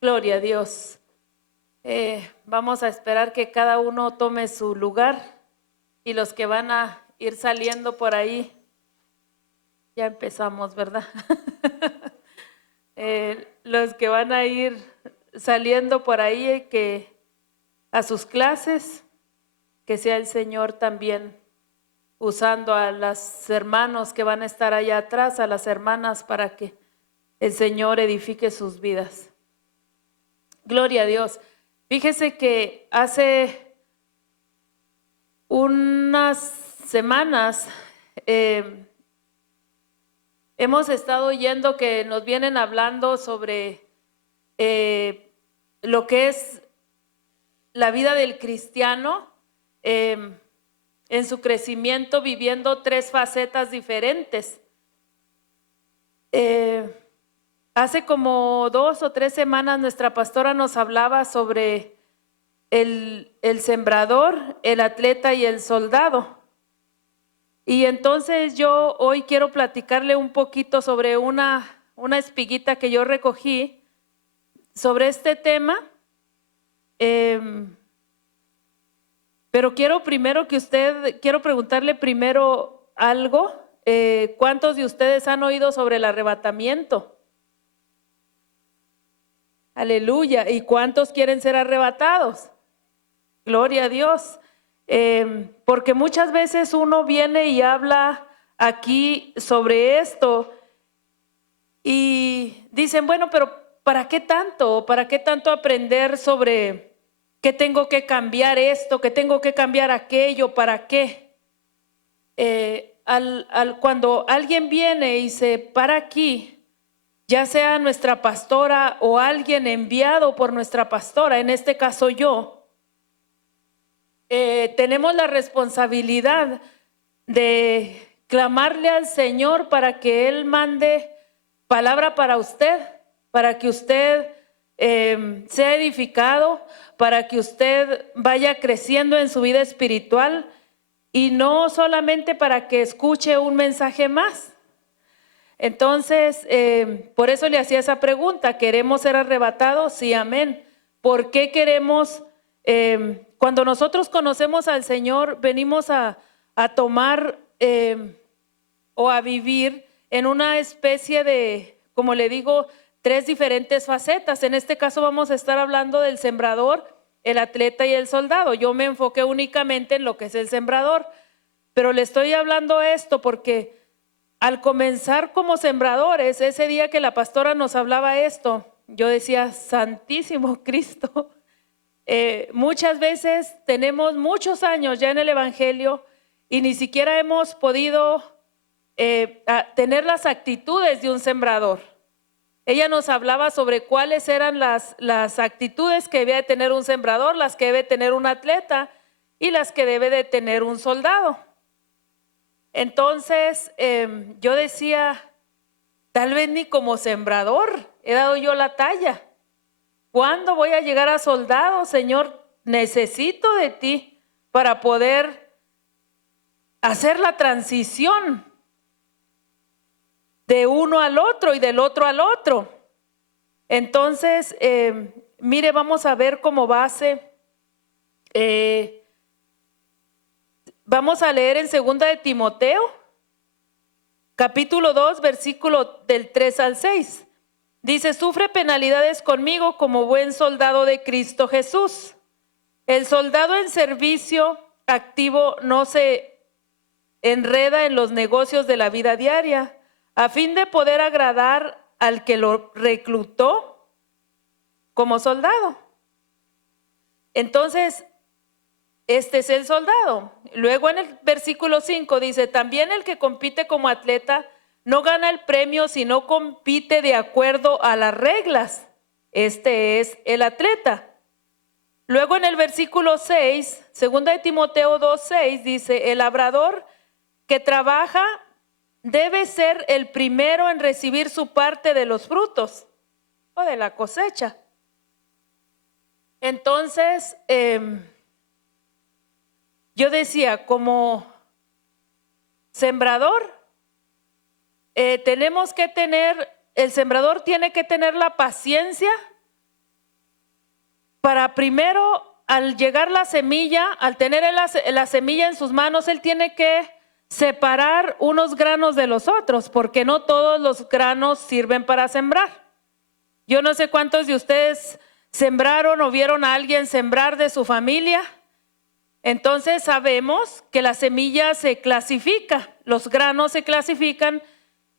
Gloria a Dios. Vamos a esperar que cada uno tome su lugar y los que van a ir saliendo por ahí, ya empezamos, ¿verdad? Los que van a ir saliendo por ahí que a sus clases, que sea el Señor también usando a los hermanos que van a estar allá atrás, a las hermanas, para que el Señor edifique sus vidas. Gloria a Dios. Fíjese que hace unas semanas hemos estado oyendo que nos vienen hablando sobre lo que es la vida del cristiano en su crecimiento, viviendo tres facetas diferentes. Hace como 2 o 3 semanas nuestra pastora nos hablaba sobre el sembrador, el atleta y el soldado. Y entonces yo hoy quiero platicarle un poquito sobre una espiguita que yo recogí sobre este tema. Pero quiero preguntarle primero algo. ¿Cuántos de ustedes han oído sobre el arrebatamiento? Aleluya. ¿Y cuántos quieren ser arrebatados? Gloria a Dios. Porque muchas veces uno viene y habla aquí sobre esto y dicen, bueno, pero ¿para qué tanto? ¿Para qué tanto aprender sobre que tengo que cambiar esto, que tengo que cambiar aquello? ¿Para qué? Cuando alguien viene y se para aquí, ya sea nuestra pastora o alguien enviado por nuestra pastora, en este caso yo, tenemos la responsabilidad de clamarle al Señor para que Él mande palabra para usted, para que usted sea edificado, para que usted vaya creciendo en su vida espiritual y no solamente para que escuche un mensaje más. Entonces, por eso le hacía esa pregunta: ¿queremos ser arrebatados? Sí, amén. ¿Por qué queremos? Cuando nosotros conocemos al Señor, venimos a tomar o a vivir en una especie de, como le digo, 3 diferentes facetas. En este caso vamos a estar hablando del sembrador, el atleta y el soldado. Yo me enfoqué únicamente en lo que es el sembrador, pero le estoy hablando esto porque al comenzar como sembradores, ese día que la pastora nos hablaba esto, yo decía, Santísimo Cristo, muchas veces tenemos muchos años ya en el Evangelio y ni siquiera hemos podido tener las actitudes de un sembrador. Ella nos hablaba sobre cuáles eran las actitudes que debe de tener un sembrador, las que debe tener un atleta y las que debe de tener un soldado. Entonces yo decía, tal vez ni como sembrador he dado yo la talla. ¿Cuándo voy a llegar a soldado, Señor? Necesito de ti para poder hacer la transición de uno al otro y del otro al otro. Entonces, mire, vamos a ver como base. Vamos a leer en 2 de Timoteo, capítulo 2, versículo del 3 al 6. Dice, sufre penalidades conmigo como buen soldado de Cristo Jesús. El soldado en servicio activo no se enreda en los negocios de la vida diaria, a fin de poder agradar al que lo reclutó como soldado. Entonces, este es el soldado. Luego en el versículo 5 dice, también el que compite como atleta no gana el premio si no compite de acuerdo a las reglas. Este es el atleta. Luego en el versículo 6, 2 de Timoteo 2:6 dice, el labrador que trabaja debe ser el primero en recibir su parte de los frutos o de la cosecha. Entonces, yo decía, como sembrador, el sembrador tiene que tener la paciencia para primero, al llegar la semilla, al tener la semilla en sus manos, él tiene que separar unos granos de los otros, porque no todos los granos sirven para sembrar. Yo no sé cuántos de ustedes sembraron o vieron a alguien sembrar de su familia. Entonces sabemos que la semilla se clasifica, los granos se clasifican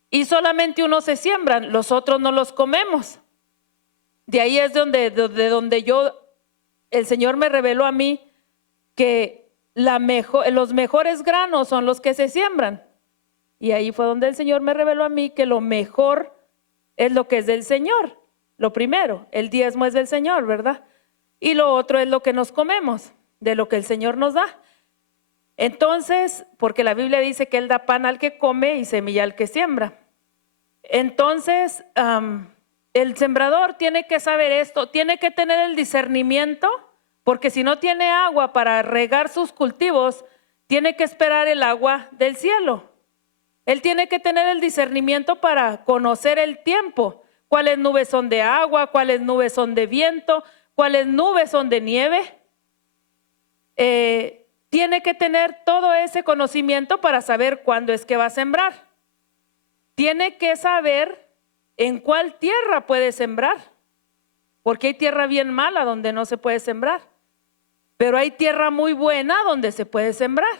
y solamente unos se siembran, los otros no los comemos. De ahí es donde el Señor me reveló a mí que los mejores granos son los que se siembran. Y ahí fue donde el Señor me reveló a mí que lo mejor es lo que es del Señor. Lo primero, el diezmo es del Señor, ¿verdad? Y lo otro es lo que nos comemos, de lo que el Señor nos da. Entonces, porque la Biblia dice que Él da pan al que come y semilla al que siembra. Entonces, el sembrador tiene que saber esto, tiene que tener el discernimiento, porque si no tiene agua para regar sus cultivos, tiene que esperar el agua del cielo. Él tiene que tener el discernimiento para conocer el tiempo, cuáles nubes son de agua, cuáles nubes son de viento, cuáles nubes son de nieve. Tiene que tener todo ese conocimiento para saber cuándo es que va a sembrar. Tiene que saber en cuál tierra puede sembrar, porque hay tierra bien mala donde no se puede sembrar, pero hay tierra muy buena donde se puede sembrar.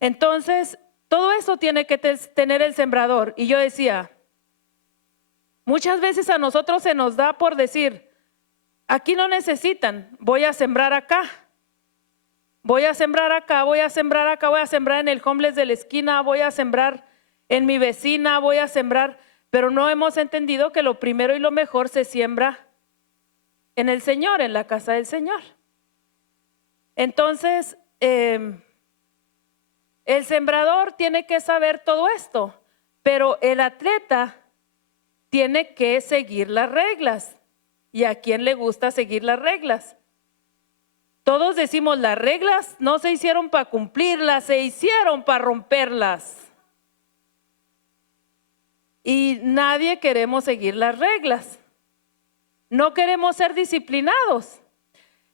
Entonces, todo eso tiene que tener el sembrador. Y yo decía, muchas veces a nosotros se nos da por decir, aquí no necesitan, voy a sembrar acá. Voy a sembrar acá, voy a sembrar acá, voy a sembrar en el homeless de la esquina, voy a sembrar en mi vecina, voy a sembrar, pero no hemos entendido que lo primero y lo mejor se siembra en el Señor, en la casa del Señor. Entonces, el sembrador tiene que saber todo esto, pero el atleta tiene que seguir las reglas. ¿Y a quién le gusta seguir las reglas? Todos decimos, las reglas no se hicieron para cumplirlas, se hicieron para romperlas. Y nadie queremos seguir las reglas. No queremos ser disciplinados.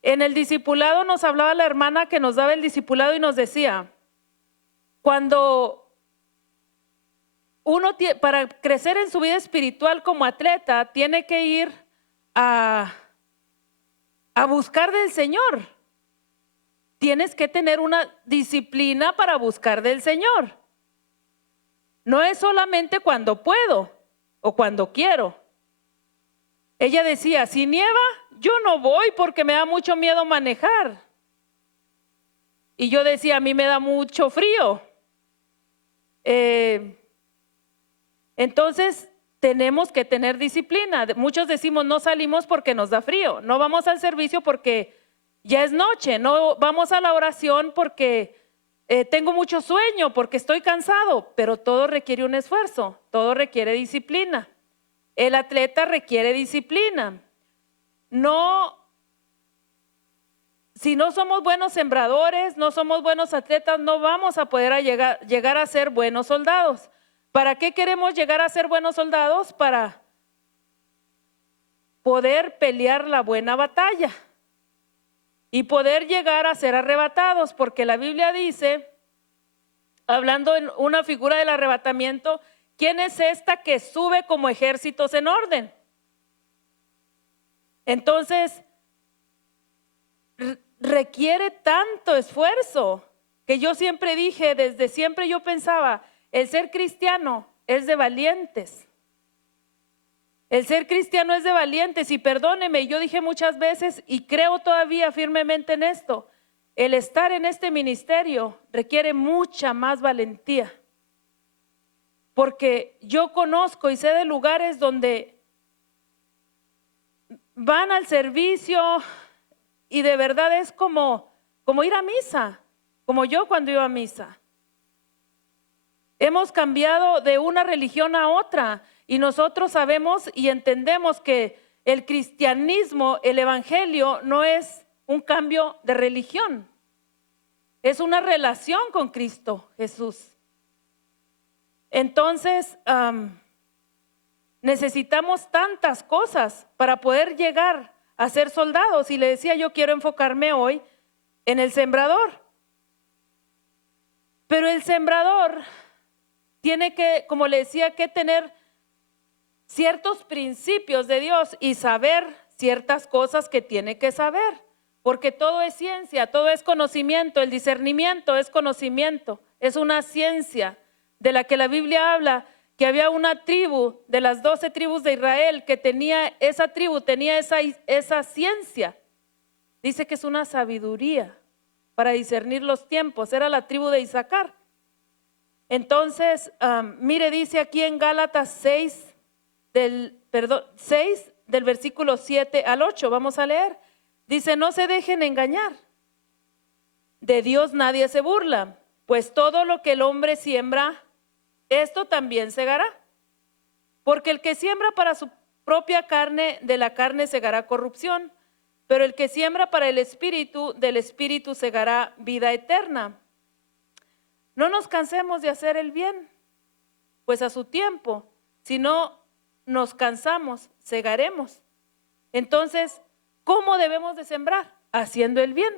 En el discipulado nos hablaba la hermana que nos daba el discipulado y nos decía, cuando uno para crecer en su vida espiritual como atleta, tiene que ir a buscar del Señor. Tienes que tener una disciplina para buscar del Señor. No es solamente cuando puedo o cuando quiero. Ella decía, si nieva, yo no voy porque me da mucho miedo manejar. Y yo decía, a mí me da mucho frío. Entonces, tenemos que tener disciplina. Muchos decimos, no salimos porque nos da frío. No vamos al servicio porque ya es noche. No vamos a la oración porque tengo mucho sueño, porque estoy cansado. Pero todo requiere un esfuerzo. Todo requiere disciplina. El atleta requiere disciplina. Si no somos buenos sembradores, no somos buenos atletas, no vamos a poder llegar a ser buenos soldados. ¿Para qué queremos llegar a ser buenos soldados? Para poder pelear la buena batalla y poder llegar a ser arrebatados, porque la Biblia dice, hablando en una figura del arrebatamiento, ¿quién es esta que sube como ejércitos en orden? Entonces, requiere tanto esfuerzo que yo siempre dije, desde siempre yo pensaba, el ser cristiano es de valientes. El ser cristiano es de valientes y perdóneme, yo dije muchas veces y creo todavía firmemente en esto, el estar en este ministerio requiere mucha más valentía. Porque yo conozco y sé de lugares donde van al servicio y de verdad es como ir a misa, como yo cuando iba a misa. Hemos cambiado de una religión a otra y nosotros sabemos y entendemos que el cristianismo, el evangelio no es un cambio de religión, es una relación con Cristo Jesús. Entonces, necesitamos tantas cosas para poder llegar a ser soldados. Y le decía, yo quiero enfocarme hoy en el sembrador. Pero el sembrador tiene que, como le decía, que tener ciertos principios de Dios y saber ciertas cosas que tiene que saber. Porque todo es ciencia, todo es conocimiento, el discernimiento es conocimiento, es una ciencia de la que la Biblia habla, que había una tribu de las 12 tribus de Israel que tenía, esa tribu tenía esa ciencia. Dice que es una sabiduría para discernir los tiempos, era la tribu de Isaacar. Entonces, mire, dice aquí en Gálatas 6 del versículo 7 al 8, vamos a leer. Dice, no se dejen engañar, de Dios nadie se burla, pues todo lo que el hombre siembra, esto también segará. Porque el que siembra para su propia carne, de la carne segará corrupción, pero el que siembra para el espíritu, del espíritu segará vida eterna. No nos cansemos de hacer el bien, pues a su tiempo, si no nos cansamos, segaremos. Entonces, ¿cómo debemos de sembrar? Haciendo el bien.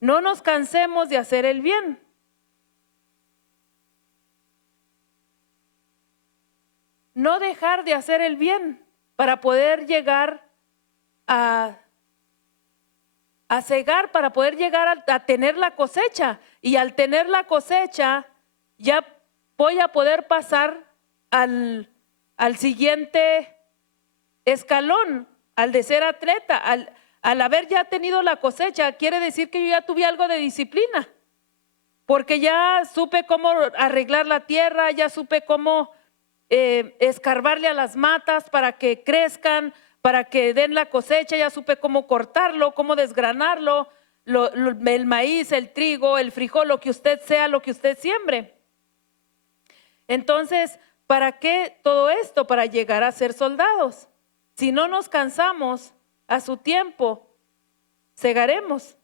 No nos cansemos de hacer el bien. No dejar de hacer el bien para poder llegar a cegar, para poder llegar a tener la cosecha. Y al tener la cosecha, ya voy a poder pasar al siguiente escalón, al de ser atleta. Al haber ya tenido la cosecha, quiere decir que yo ya tuve algo de disciplina, porque ya supe cómo arreglar la tierra, ya supe cómo escarbarle a las matas para que crezcan, para que den la cosecha, ya supe cómo cortarlo, cómo desgranarlo, el maíz, el trigo, el frijol, lo que usted sea, lo que usted siembre. Entonces, ¿para qué todo esto? Para llegar a ser soldados. Si no nos cansamos, a su tiempo segaremos.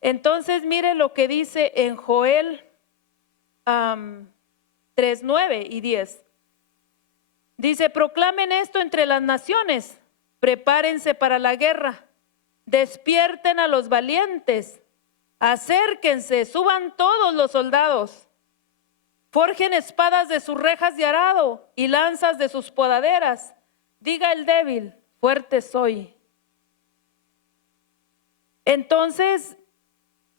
Entonces, mire lo que dice en Joel 3, 9 y 10. Dice, proclamen esto entre las naciones, prepárense para la guerra, despierten a los valientes, acérquense, suban todos los soldados, forjen espadas de sus rejas de arado y lanzas de sus podaderas. Diga el débil, fuerte soy. Entonces,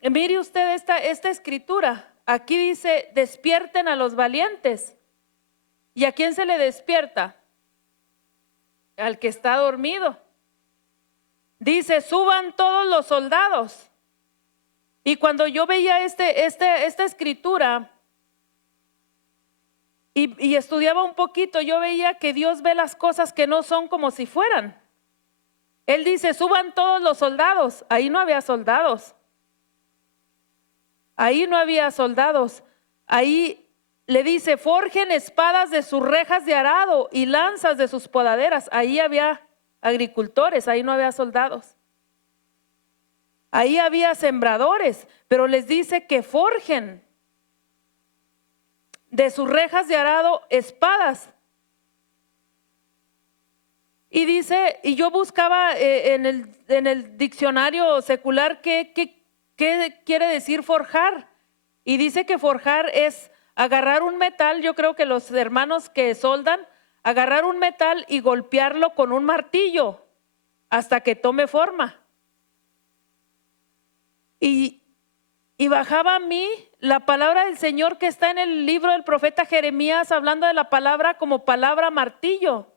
mire usted esta escritura. Aquí dice, despierten a los valientes. ¿Y a quién se le despierta? Al que está dormido. Dice, suban todos los soldados. Y cuando yo veía esta escritura y estudiaba un poquito, yo veía que Dios ve las cosas que no son como si fueran. Él dice, suban todos los soldados. Ahí no había soldados. Ahí no había soldados. Ahí le dice, forjen espadas de sus rejas de arado y lanzas de sus podaderas. Ahí había agricultores, ahí no había soldados. Ahí había sembradores, pero les dice que forjen de sus rejas de arado espadas. Y dice, y yo buscaba en el diccionario secular qué quiere decir forjar. Y dice que forjar es agarrar un metal, yo creo que los hermanos que soldan, agarrar un metal y golpearlo con un martillo hasta que tome forma. Y bajaba a mí la palabra del Señor que está en el libro del profeta Jeremías, hablando de la palabra como palabra martillo.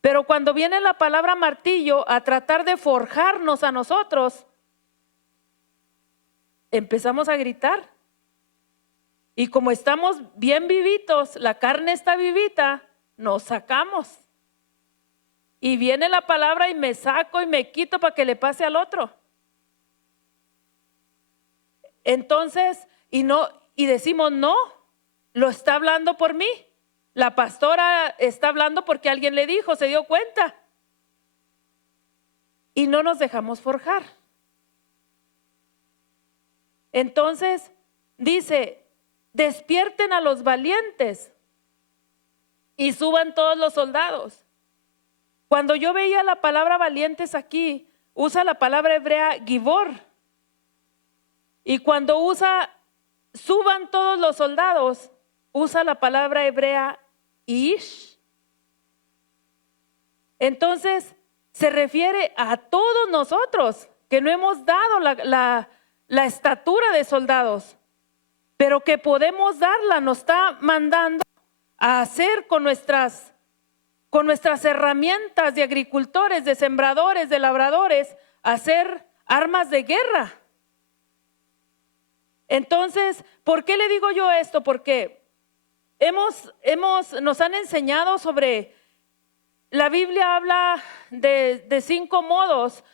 Pero cuando viene la palabra martillo a tratar de forjarnos a nosotros, empezamos a gritar. Y como estamos bien vivitos, la carne está vivita, nos sacamos. Y viene la palabra y me saco y me quito para que le pase al otro. Entonces, y decimos, no, lo está hablando por mí. La pastora está hablando porque alguien le dijo, se dio cuenta. Y no nos dejamos forjar. Entonces, dice, despierten a los valientes y suban todos los soldados. Cuando yo veía la palabra valientes aquí, usa la palabra hebrea gibor. Y cuando usa suban todos los soldados, usa la palabra hebrea ish. Entonces se refiere a todos nosotros que no hemos dado la estatura de soldados, pero que podemos darla. Nos está mandando a hacer con nuestras herramientas de agricultores, de sembradores, de labradores, hacer armas de guerra. Entonces, ¿por qué le digo yo esto? Porque nos han enseñado sobre, la Biblia habla de 5 modos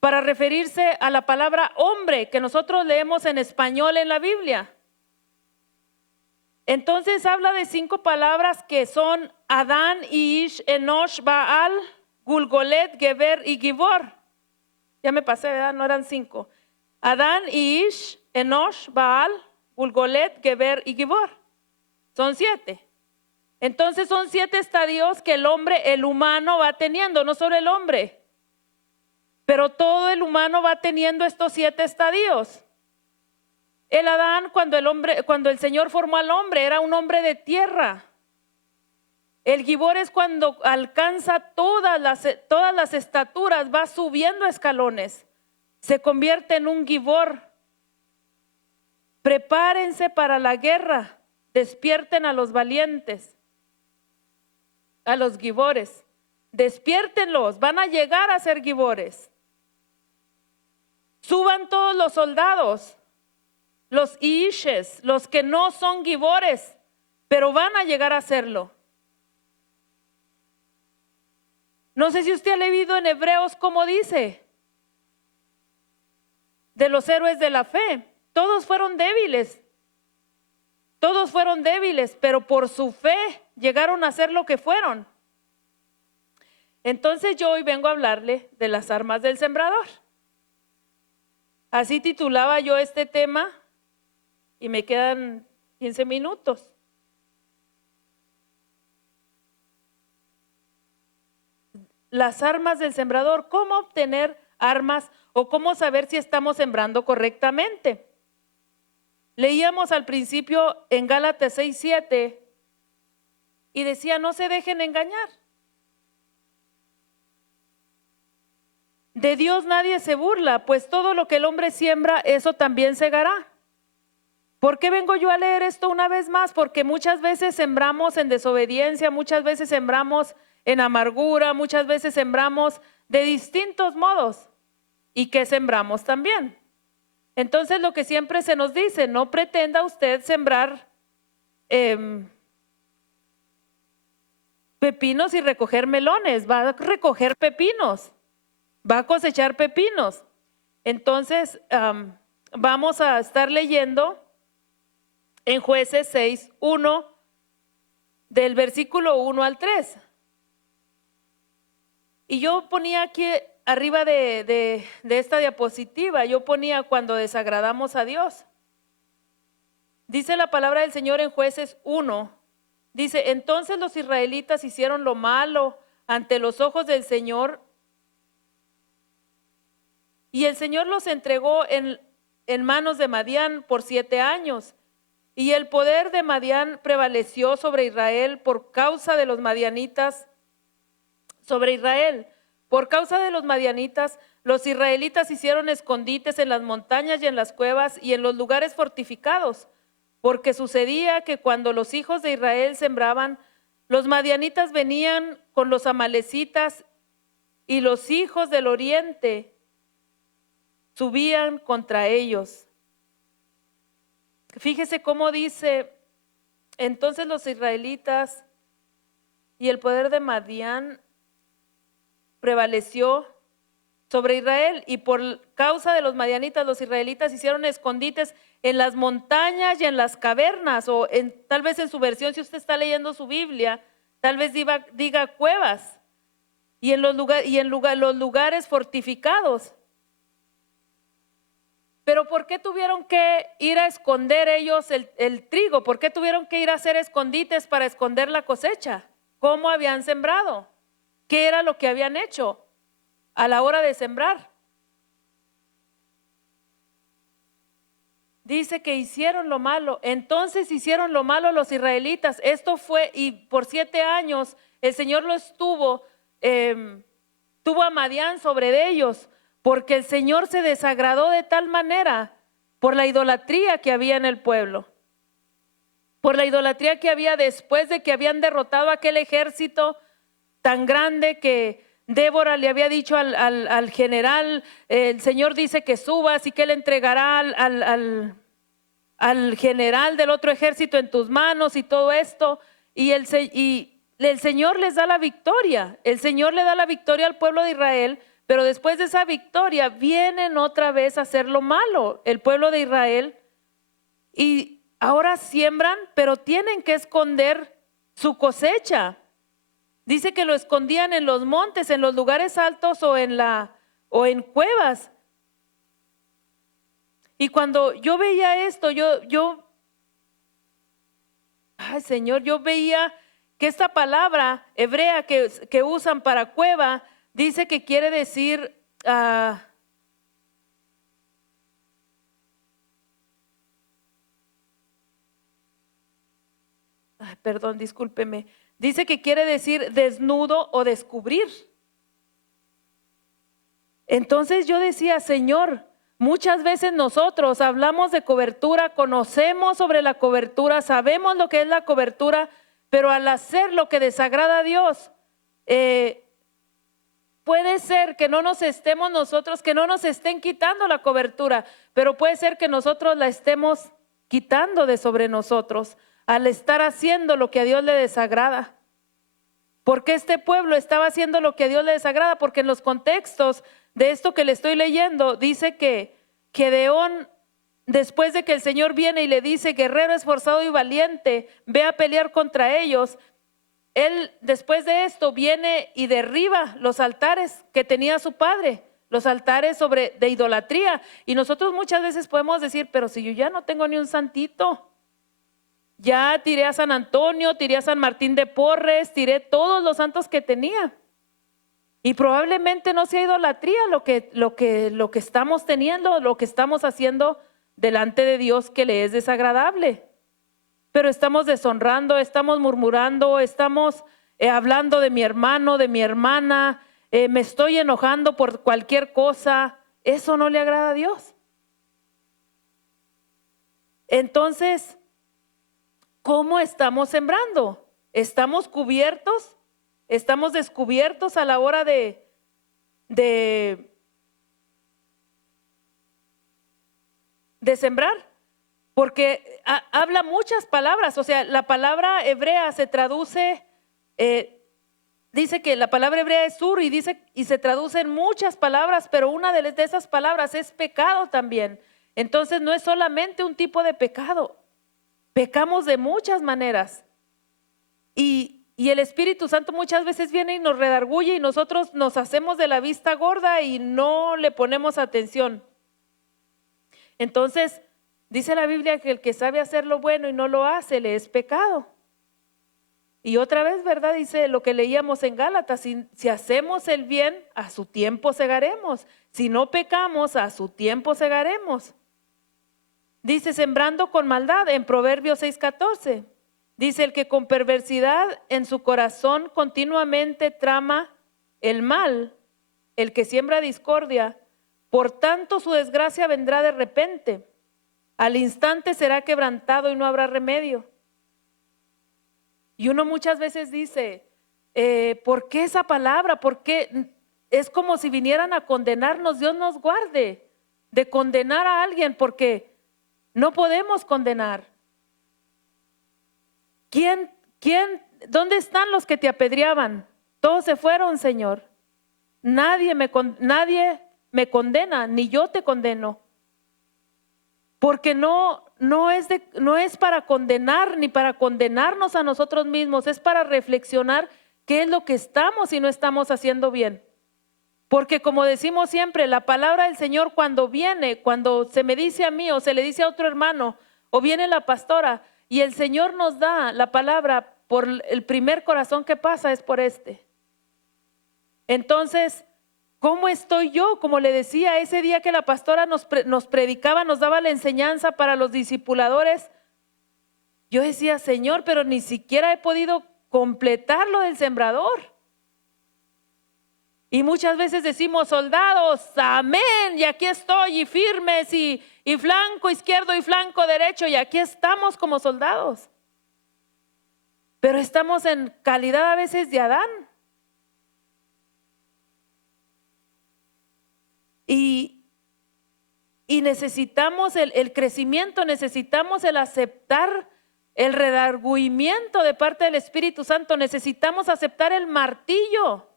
para referirse a la palabra hombre que nosotros leemos en español en la Biblia. Entonces habla de 5 palabras que son Adán, Ish, Enosh, Baal, Gulgolet, Geber y Gibor. Ya me pasé, ¿verdad? No eran 5. Adán, Ish, Enosh, Baal, Gulgolet, Geber y Gibor. Son 7. Entonces son 7 estadios que el hombre, el humano va teniendo, no solo el hombre, pero todo el humano va teniendo estos 7 estadios. El Adán, cuando el Señor formó al hombre, era un hombre de tierra. El Gibor es cuando alcanza todas las estaturas, va subiendo escalones, se convierte en un Gibor. Prepárense para la guerra, despierten a los valientes, a los Gibores, despiértenlos, van a llegar a ser Gibores. Suban todos los soldados, los Ishes, los que no son Gibores, pero van a llegar a serlo. No sé si usted ha leído en Hebreos cómo dice de los héroes de la fe. Todos fueron débiles, pero por su fe llegaron a ser lo que fueron. Entonces yo hoy vengo a hablarle de las armas del sembrador. Así titulaba yo este tema y me quedan 15 minutos. Las armas del sembrador, ¿cómo obtener armas o cómo saber si estamos sembrando correctamente? Leíamos al principio en Gálatas 6:7 y decía, no se dejen engañar. De Dios nadie se burla, pues todo lo que el hombre siembra, eso también segará. ¿Por qué vengo yo a leer esto una vez más? Porque muchas veces sembramos en desobediencia, muchas veces sembramos en amargura, muchas veces sembramos de distintos modos. ¿Y qué sembramos también? Entonces lo que siempre se nos dice, no pretenda usted sembrar pepinos y recoger melones, va a recoger pepinos, va a cosechar pepinos. Entonces vamos a estar leyendo en Jueces 6:1 del versículo 1 al 3. Y yo ponía aquí arriba de esta diapositiva, yo ponía cuando desagradamos a Dios. Dice la palabra del Señor en Jueces 1, dice, entonces los israelitas hicieron lo malo ante los ojos del Señor y el Señor los entregó en manos de Madián por 7 años. Y el poder de Madián prevaleció sobre Israel por causa de los madianitas, sobre Israel. Por causa de los madianitas, los israelitas hicieron escondites en las montañas y en las cuevas y en los lugares fortificados, porque sucedía que cuando los hijos de Israel sembraban, los madianitas venían con los amalecitas y los hijos del oriente subían contra ellos. Fíjese cómo dice, entonces los israelitas y el poder de Madián prevaleció sobre Israel y por causa de los madianitas los israelitas hicieron escondites en las montañas y en las cavernas o tal vez en su versión, si usted está leyendo su Biblia, tal vez diga cuevas y en los lugares fortificados. Pero ¿por qué tuvieron que ir a esconder ellos el trigo? ¿Por qué tuvieron que ir a hacer escondites para esconder la cosecha? ¿Cómo habían sembrado? ¿Qué era lo que habían hecho a la hora de sembrar? Dice que hicieron lo malo. Entonces hicieron lo malo los israelitas. Esto fue, y por 7 años el Señor los tuvo a Madián sobre ellos, porque el Señor se desagradó de tal manera por la idolatría que había en el pueblo. Por la idolatría que había después de que habían derrotado aquel ejército tan grande que Débora le había dicho al general, el Señor dice que subas y que él entregará al general del otro ejército en tus manos y todo esto. Y el Señor les da la victoria. El Señor le da la victoria al pueblo de Israel, pero después de esa victoria vienen otra vez a hacer lo malo el pueblo de Israel. Y ahora siembran, pero tienen que esconder su cosecha. Dice que lo escondían en los montes, en los lugares altos o en cuevas. Y cuando yo veía esto, ay Señor, yo veía que esta palabra hebrea que usan para cueva, dice que quiere decir perdón, discúlpeme. Dice que quiere decir desnudo o descubrir. Entonces yo decía, Señor, muchas veces nosotros hablamos de cobertura, conocemos sobre la cobertura, sabemos lo que es la cobertura, pero al hacer lo que desagrada a Dios, puede ser que no nos estemos nosotros, que no nos estén quitando la cobertura, pero puede ser que nosotros la estemos quitando de sobre nosotros al estar haciendo lo que a Dios le desagrada. ¿Por qué este pueblo estaba haciendo lo que a Dios le desagrada? Porque en los contextos de esto que le estoy leyendo, dice que Gedeón, después de que el Señor viene y le dice, guerrero esforzado y valiente, ve a pelear contra ellos, él después de esto viene y derriba los altares que tenía su padre, los altares de idolatría. Y nosotros muchas veces podemos decir, pero si yo ya no tengo ni un santito, ya tiré a San Antonio, tiré a San Martín de Porres, tiré todos los santos que tenía. Y probablemente no sea idolatría lo que estamos teniendo, lo que estamos haciendo delante de Dios que le es desagradable. Pero estamos deshonrando, estamos murmurando, estamos hablando de mi hermano, de mi hermana, me estoy enojando por cualquier cosa. Eso no le agrada a Dios. Entonces, ¿cómo estamos sembrando? ¿Estamos cubiertos? ¿Estamos descubiertos a la hora de sembrar? Porque habla muchas palabras, o sea, la palabra hebrea se traduce, dice que la palabra hebrea es sur y se traduce en muchas palabras, pero una de esas palabras es pecado también. Entonces no es solamente un tipo de pecado, pecamos de muchas maneras. Y el Espíritu Santo muchas veces viene y nos redarguye y nosotros nos hacemos de la vista gorda y no le ponemos atención. Entonces, dice la Biblia que el que sabe hacer lo bueno y no lo hace, le es pecado. Y otra vez, ¿verdad? Dice lo que leíamos en Gálatas, si hacemos el bien, a su tiempo segaremos. Si no pecamos, a su tiempo segaremos. Dice, sembrando con maldad en Proverbios 6:14. Dice, el que con perversidad en su corazón continuamente trama el mal, el que siembra discordia, por tanto su desgracia vendrá de repente. Al instante será quebrantado y no habrá remedio. Y uno muchas veces dice, ¿por qué esa palabra? ¿Por qué? Es como si vinieran a condenarnos. Dios nos guarde de condenar a alguien, porque no podemos condenar. ¿Dónde están los que te apedreaban? Todos se fueron, Señor. Nadie me condena, ni yo te condeno. Porque no es para condenar ni para condenarnos a nosotros mismos, es para reflexionar qué es lo que estamos y no estamos haciendo bien. Porque como decimos siempre, la palabra del Señor cuando viene, cuando se me dice a mí o se le dice a otro hermano o viene la pastora y el Señor nos da la palabra por el primer corazón que pasa es por este. Entonces, ¿cómo estoy yo? Como le decía, ese día que la pastora nos predicaba, nos daba la enseñanza para los discipuladores, yo decía, Señor, pero ni siquiera he podido completar lo del sembrador. Y muchas veces decimos, soldados, amén, y aquí estoy, y firmes, y flanco izquierdo y flanco derecho, y aquí estamos como soldados. Pero estamos en calidad a veces de Adán. Y necesitamos el crecimiento, necesitamos el aceptar el redargüimiento de parte del Espíritu Santo, necesitamos aceptar el martillo,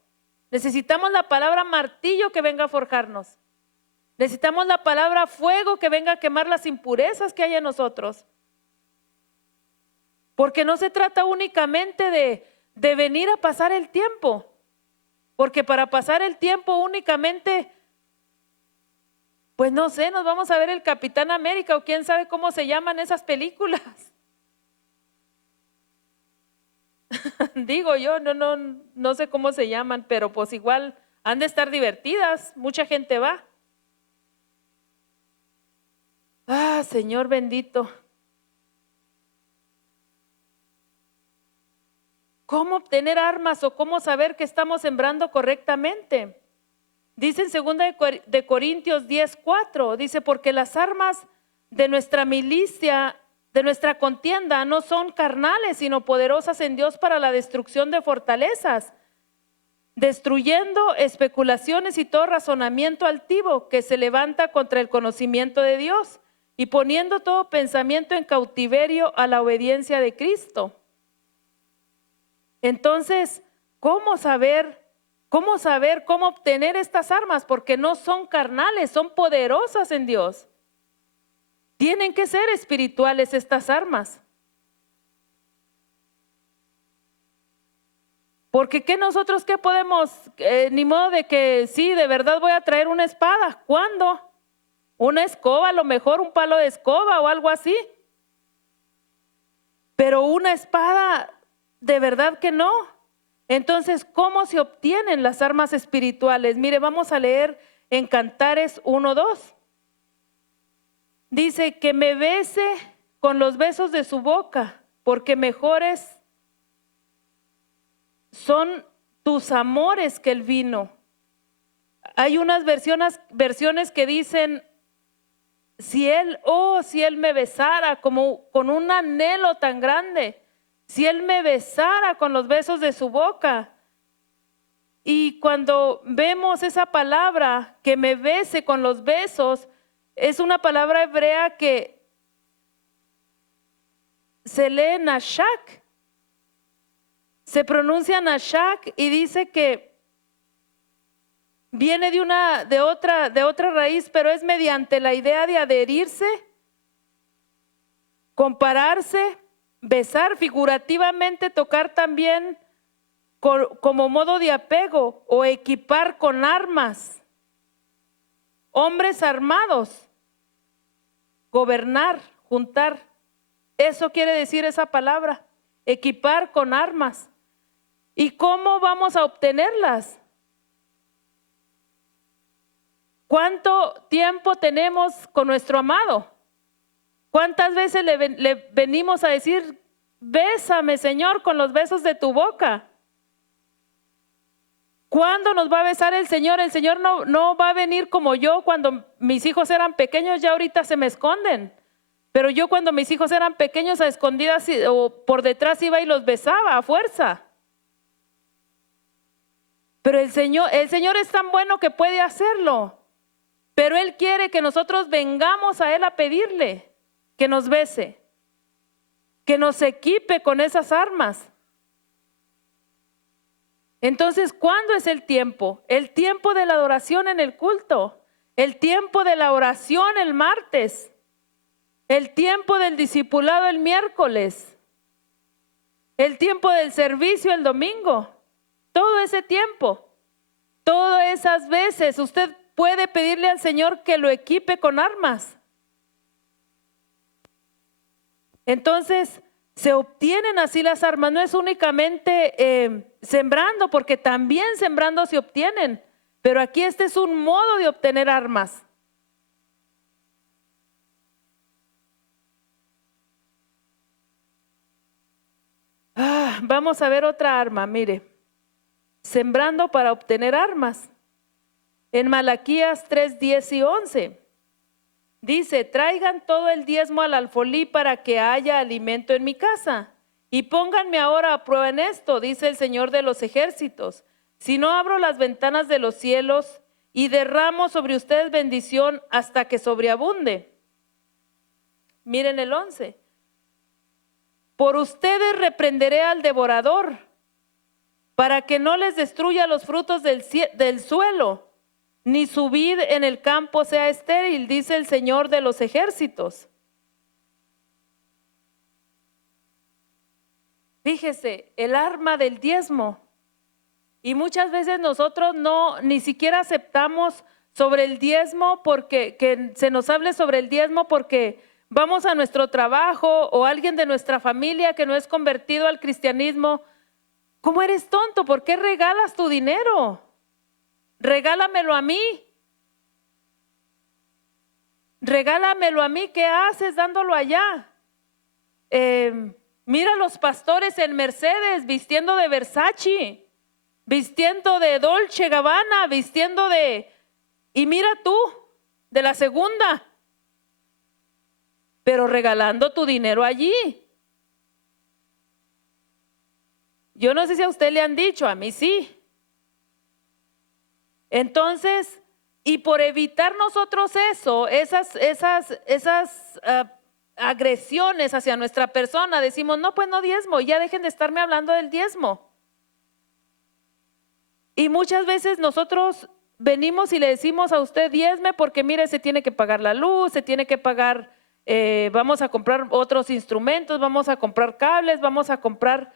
necesitamos la palabra martillo que venga a forjarnos, necesitamos la palabra fuego que venga a quemar las impurezas que hay en nosotros. Porque no se trata únicamente de venir a pasar el tiempo, porque para pasar el tiempo únicamente, pues no sé, nos vamos a ver el Capitán América o quién sabe cómo se llaman esas películas. Digo yo, no sé cómo se llaman, pero pues igual han de estar divertidas, mucha gente va. Ah, Señor bendito. ¿Cómo obtener armas o cómo saber que estamos sembrando correctamente? Dice en 2 de Corintios 10:4, dice, porque las armas de nuestra milicia, de nuestra contienda, no son carnales, sino poderosas en Dios para la destrucción de fortalezas, destruyendo especulaciones y todo razonamiento altivo que se levanta contra el conocimiento de Dios y poniendo todo pensamiento en cautiverio a la obediencia de Cristo. Entonces, ¿cómo saber cómo obtener estas armas? Porque no son carnales, son poderosas en Dios. Tienen que ser espirituales estas armas. Porque nosotros qué podemos, ni modo de que sí, de verdad voy a traer una espada. ¿Cuándo? Una escoba, a lo mejor un palo de escoba o algo así. Pero una espada, de verdad que no. Entonces, ¿cómo se obtienen las armas espirituales? Mire, vamos a leer en Cantares 1:2. Dice que me bese con los besos de su boca, porque mejores son tus amores que el vino. Hay unas versiones que dicen, si él me besara, como con un anhelo tan grande, si él me besara con los besos de su boca. Y cuando vemos esa palabra, que me bese con los besos, es una palabra hebrea que se lee nashak, se pronuncia nashak y dice que viene de otra raíz, pero es mediante la idea de adherirse, compararse, besar, figurativamente tocar también como modo de apego o equipar con armas. Hombres armados, gobernar, juntar. Eso quiere decir esa palabra, equipar con armas. ¿Y cómo vamos a obtenerlas? ¿Cuánto tiempo tenemos con nuestro amado? ¿Cuántas veces le venimos a decir, bésame, Señor, con los besos de tu boca? ¿Cuándo nos va a besar el Señor? El Señor no va a venir como yo cuando mis hijos eran pequeños, ya ahorita se me esconden. Pero yo cuando mis hijos eran pequeños, a escondidas o por detrás iba y los besaba a fuerza. Pero el Señor es tan bueno que puede hacerlo. Pero Él quiere que nosotros vengamos a Él a pedirle que nos bese, que nos equipe con esas armas. Entonces, ¿cuándo es el tiempo? El tiempo de la adoración en el culto, el tiempo de la oración el martes, el tiempo del discipulado el miércoles, el tiempo del servicio el domingo. Todo ese tiempo, todas esas veces usted puede pedirle al Señor que lo equipe con armas. Entonces, Se obtienen así las armas, no es únicamente sembrando, porque también sembrando se obtienen, pero aquí este es un modo de obtener armas. Vamos a ver otra arma, mire, sembrando para obtener armas. En Malaquías 3, 10 y 11 dice: traigan todo el diezmo al alfolí para que haya alimento en mi casa. Y pónganme ahora a prueba en esto, dice el Señor de los ejércitos. Si no abro las ventanas de los cielos y derramo sobre ustedes bendición hasta que sobreabunde. Miren el 11. Por ustedes reprenderé al devorador, para que no les destruya los frutos del suelo, ni su vid en el campo sea estéril, dice el Señor de los ejércitos. Fíjese, el arma del diezmo. Y muchas veces nosotros ni siquiera aceptamos sobre el diezmo, porque que se nos hable sobre el diezmo, porque vamos a nuestro trabajo o alguien de nuestra familia que no es convertido al cristianismo. ¿Cómo eres tonto? ¿Por qué regalas tu dinero? Regálamelo a mí. Regálamelo a mí. ¿Qué haces dándolo allá? Mira los pastores en Mercedes vistiendo de Versace, vistiendo de Dolce Gabbana, vistiendo de... Y mira tú, de la segunda, pero regalando tu dinero allí. Yo no sé si a usted le han dicho, a mí sí. Entonces, y por evitar nosotros esas agresiones hacia nuestra persona, decimos: no, pues no diezmo, ya dejen de estarme hablando del diezmo. Y muchas veces nosotros venimos y le decimos a usted: diezme, porque mire, se tiene que pagar la luz, se tiene que pagar, vamos a comprar otros instrumentos, vamos a comprar cables, vamos a comprar,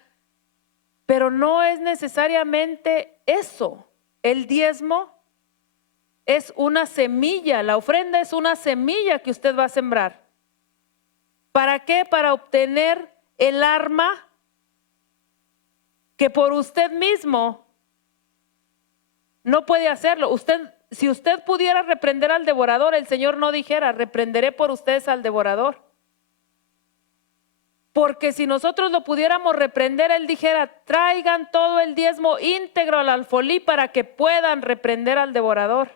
pero no es necesariamente eso. El diezmo es una semilla, la ofrenda es una semilla que usted va a sembrar. ¿Para qué? Para obtener el arma que por usted mismo no puede hacerlo. Si usted pudiera reprender al devorador, el Señor no dijera: reprenderé por ustedes al devorador. Porque si nosotros lo pudiéramos reprender, Él dijera: traigan todo el diezmo íntegro al alfolí para que puedan reprender al devorador.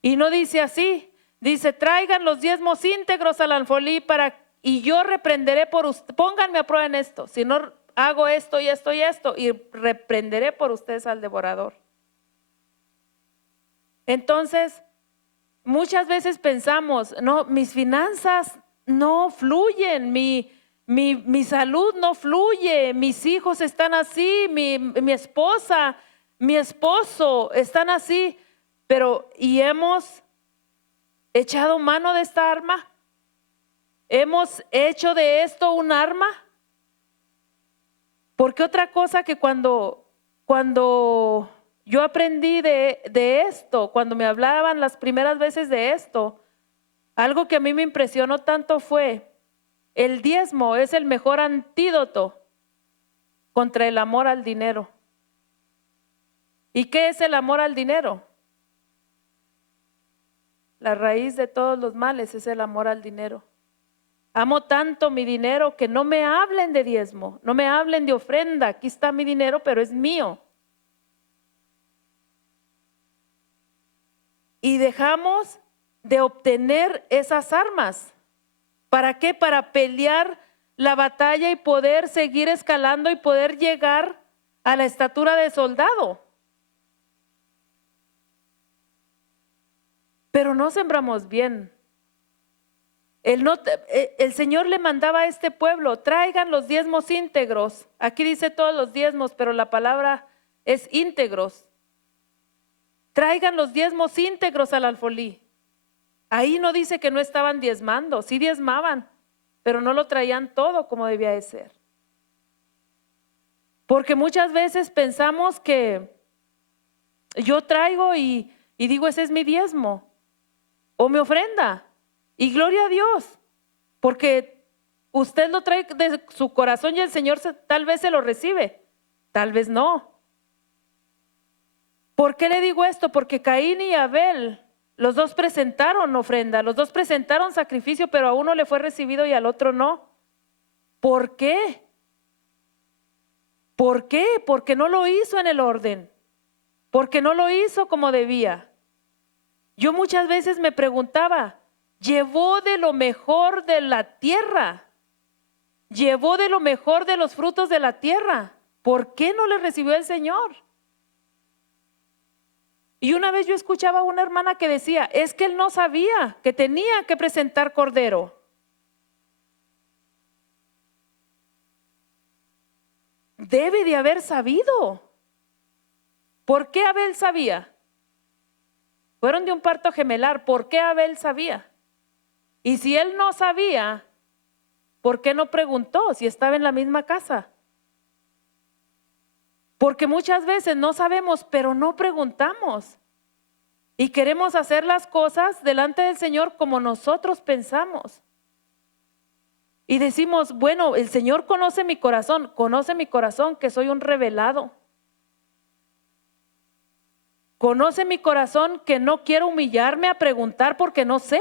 Y no dice así, dice: traigan los diezmos íntegros al alfolí y yo reprenderé por ustedes. Pónganme a prueba en esto, si no hago esto y esto y esto, y reprenderé por ustedes al devorador. Entonces, muchas veces pensamos: no, mis finanzas no fluyen, mi salud no fluye, mis hijos están así, mi esposa, mi esposo están así, pero ¿y hemos echado mano de esta arma? ¿Hemos hecho de esto un arma? Porque otra cosa que cuando yo aprendí de esto, cuando me hablaban las primeras veces de esto, algo que a mí me impresionó tanto fue: el diezmo es el mejor antídoto contra el amor al dinero. ¿Y qué es el amor al dinero? La raíz de todos los males es el amor al dinero. Amo tanto mi dinero que no me hablen de diezmo, no me hablen de ofrenda. Aquí está mi dinero, pero es mío. Y dejamos de obtener esas armas. ¿Para qué? Para pelear la batalla y poder seguir escalando y poder llegar a la estatura de soldado. Pero no sembramos bien. El Señor le mandaba a este pueblo: traigan los diezmos íntegros. Aquí dice todos los diezmos, pero la palabra es íntegros. Traigan los diezmos íntegros al alfolí. Ahí no dice que no estaban diezmando, sí diezmaban, pero no lo traían todo como debía de ser. Porque muchas veces pensamos que yo traigo y digo: ese es mi diezmo o mi ofrenda. Y gloria a Dios, porque Usted lo trae de su corazón y el Señor tal vez se lo recibe, tal vez no. ¿Por qué le digo esto? Porque Caín y Abel, los dos presentaron ofrenda, los dos presentaron sacrificio, pero a uno le fue recibido y al otro no. ¿Por qué? ¿Por qué? Porque no lo hizo en el orden, porque no lo hizo como debía. Yo muchas veces me preguntaba, llevó de lo mejor de la tierra, llevó de lo mejor de los frutos de la tierra, ¿por qué no le recibió el Señor? Y una vez yo escuchaba a una hermana que decía, es que él no sabía que tenía que presentar cordero. Debe de haber sabido. ¿Por qué Abel sabía? Fueron de un parto gemelar. ¿Por qué Abel sabía? Y si él no sabía, ¿por qué no preguntó si estaba en la misma casa? Porque muchas veces no sabemos, pero no preguntamos. Y queremos hacer las cosas delante del Señor como nosotros pensamos. Y decimos, bueno, el Señor conoce mi corazón que soy un revelado. Conoce mi corazón que no quiero humillarme a preguntar porque no sé.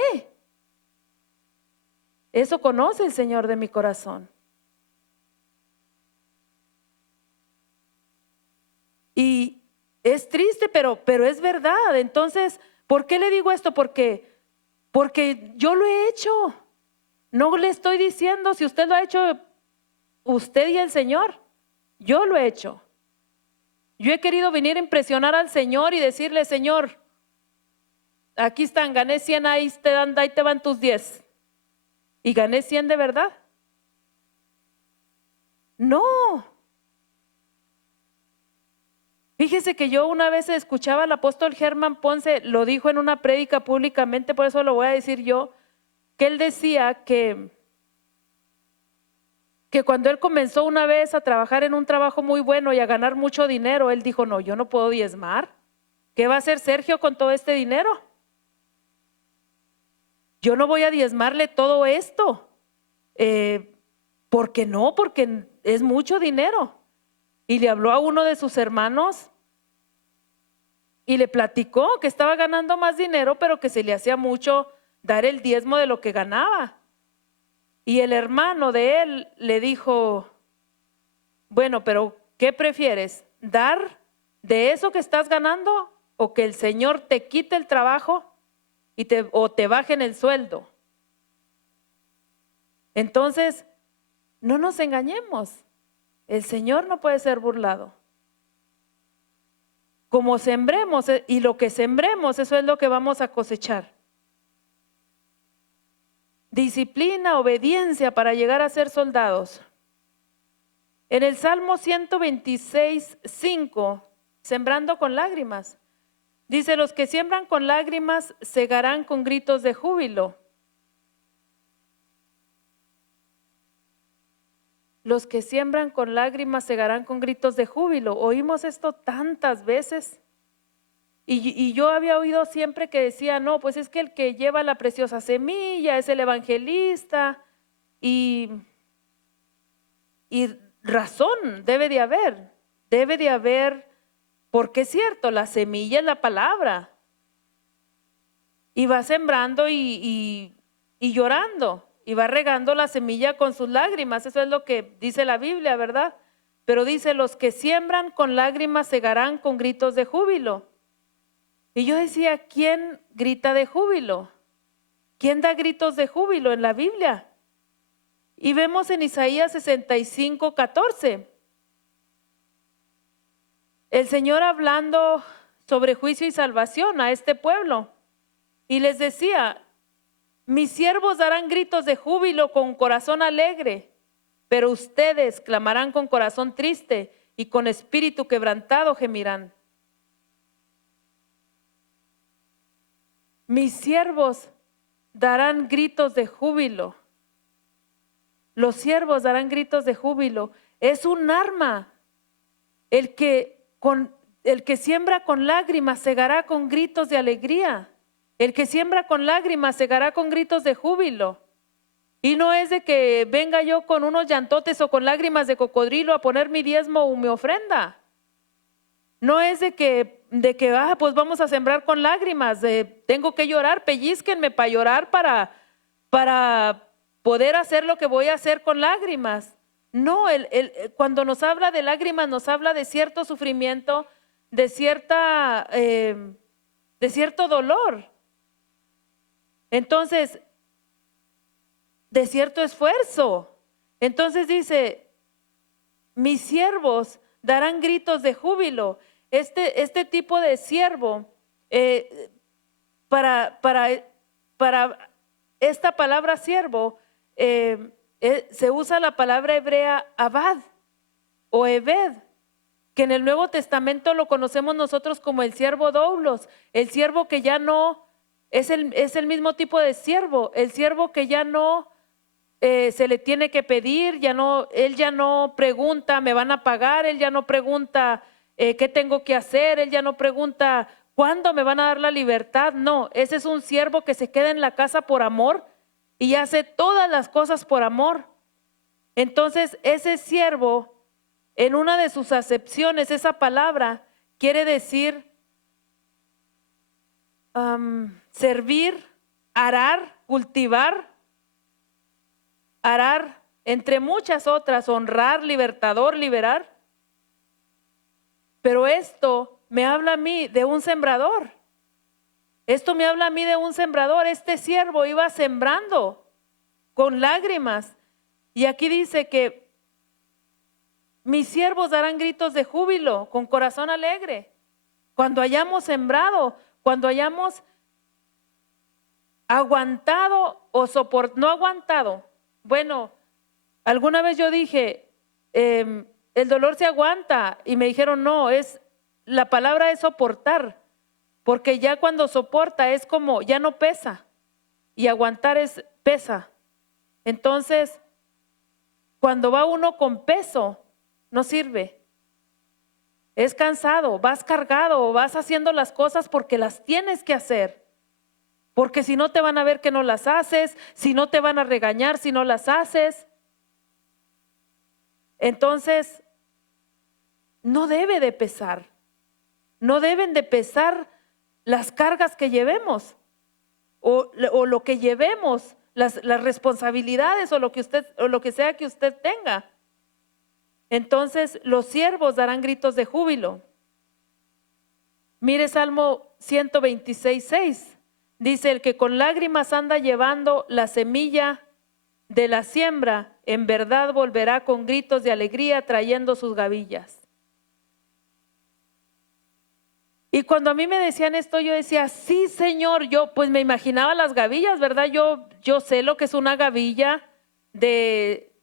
Eso conoce el Señor de mi corazón. Y es triste, pero es verdad. Entonces, ¿por qué le digo esto? Porque yo lo he hecho. No le estoy diciendo si usted lo ha hecho, usted y el Señor. Yo lo he hecho. Yo he querido venir a impresionar al Señor y decirle, Señor, aquí están, gané 100, ahí te van tus 10. ¿Y gané 100 de verdad? No. Fíjese que yo una vez escuchaba al apóstol Germán Ponce, lo dijo en una prédica públicamente, por eso lo voy a decir yo, que él decía que cuando él comenzó una vez a trabajar en un trabajo muy bueno y a ganar mucho dinero, él dijo, no, yo no puedo diezmar. ¿Qué va a hacer Sergio con todo este dinero? Yo no voy a diezmarle todo esto. ¿Por qué no? Porque es mucho dinero. Y le habló a uno de sus hermanos y le platicó que estaba ganando más dinero, pero que se le hacía mucho dar el diezmo de lo que ganaba. Y el hermano de él le dijo, bueno, pero ¿qué prefieres? ¿Dar de eso que estás ganando o que el Señor te quite el trabajo o te bajen el sueldo? Entonces, no nos engañemos. El Señor no puede ser burlado. Como sembremos, y lo que sembremos, eso es lo que vamos a cosechar. Disciplina, obediencia para llegar a ser soldados. En el Salmo 126:5, sembrando con lágrimas, dice, los que siembran con lágrimas segarán con gritos de júbilo. Los que siembran con lágrimas segarán con gritos de júbilo. Oímos esto tantas veces. Y yo había oído siempre que decía, no, pues es que el que lleva la preciosa semilla es el evangelista. Y razón debe de haber, porque es cierto, la semilla es la palabra. Y va sembrando y llorando. Y va regando la semilla con sus lágrimas. Eso es lo que dice la Biblia, ¿verdad? Pero dice, los que siembran con lágrimas segarán con gritos de júbilo. Y yo decía, ¿quién grita de júbilo? ¿Quién da gritos de júbilo en la Biblia? Y vemos en Isaías 65:14. El Señor hablando sobre juicio y salvación a este pueblo. Y les decía, mis siervos darán gritos de júbilo con corazón alegre, pero ustedes clamarán con corazón triste y con espíritu quebrantado gemirán. Mis siervos darán gritos de júbilo. Los siervos darán gritos de júbilo. Es un arma. El que siembra con lágrimas segará con gritos de alegría. El que siembra con lágrimas segará con gritos de júbilo. Y no es de que venga yo con unos llantotes o con lágrimas de cocodrilo a poner mi diezmo o mi ofrenda. No es de que pues vamos a sembrar con lágrimas, tengo que llorar, pellizquenme para llorar para poder hacer lo que voy a hacer con lágrimas. No, cuando nos habla de lágrimas nos habla de cierto sufrimiento, de cierto dolor. Entonces, de cierto esfuerzo. Entonces dice, mis siervos darán gritos de júbilo. Este tipo de siervo, para esta palabra siervo, se usa la palabra hebrea abad o ebed, que en el Nuevo Testamento lo conocemos nosotros como el siervo doulos, el siervo que ya no, es el mismo tipo de siervo, el siervo que ya no se le tiene que pedir, él ya no pregunta, ¿me van a pagar? Él ya no pregunta, ¿qué tengo que hacer? Él ya no pregunta, ¿cuándo me van a dar la libertad? No, ese es un siervo que se queda en la casa por amor y hace todas las cosas por amor. Entonces, ese siervo, en una de sus acepciones, esa palabra quiere decir servir, arar, cultivar. Arar, entre muchas otras, honrar, libertador, liberar. Pero esto me habla a mí de un sembrador. Esto me habla a mí de un sembrador. Este siervo iba sembrando con lágrimas. Y aquí dice que mis siervos darán gritos de júbilo, con corazón alegre. Cuando hayamos sembrado, cuando hayamos aguantado o soportado, no aguantado. Bueno, alguna vez yo dije, el dolor se aguanta y me dijeron, no, la palabra es soportar, porque ya cuando soporta es como, ya no pesa y aguantar pesa. Entonces, cuando va uno con peso, no sirve. Es cansado, vas cargado, vas haciendo las cosas porque las tienes que hacer. Porque si no te van a ver que no las haces, si no te van a regañar si no las haces. Entonces, no debe de pesar. No deben de pesar las cargas que llevemos o lo que llevemos, las responsabilidades o lo que sea que usted tenga. Entonces, los siervos darán gritos de júbilo. Mire Salmo 126:6. Dice, el que con lágrimas anda llevando la semilla de la siembra, en verdad volverá con gritos de alegría trayendo sus gavillas. Y cuando a mí me decían esto, yo decía, sí, Señor, yo pues me imaginaba las gavillas, ¿verdad? Yo sé lo que es una gavilla de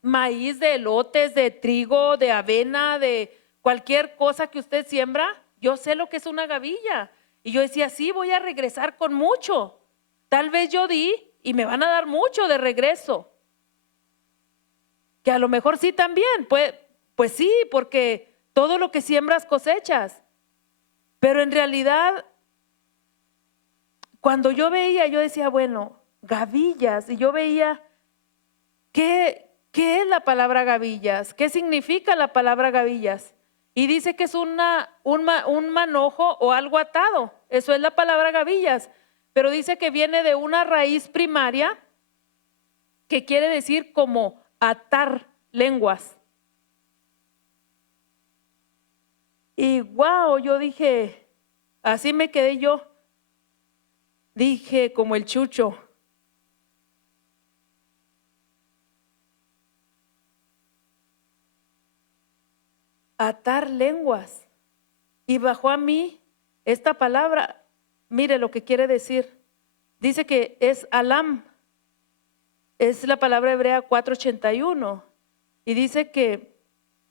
maíz, de elotes, de trigo, de avena, de cualquier cosa que usted siembra. Yo sé lo que es una gavilla. Y yo decía, sí, voy a regresar con mucho. Tal vez yo di y me van a dar mucho de regreso. Que a lo mejor sí también, pues sí, porque todo lo que siembras cosechas. Pero en realidad, cuando yo veía, yo decía, bueno, gavillas, y yo veía, ¿qué es la palabra gavillas? ¿Qué significa la palabra gavillas? Y dice que es un manojo o algo atado. Eso es la palabra gavillas. Pero dice que viene de una raíz primaria que quiere decir como atar lenguas. Y wow, yo dije, así me quedé yo. Dije como el Chucho. Atar lenguas. Y bajó a mí esta palabra. Mire lo que quiere decir. Dice que es alam. Es la palabra hebrea 481. Y dice que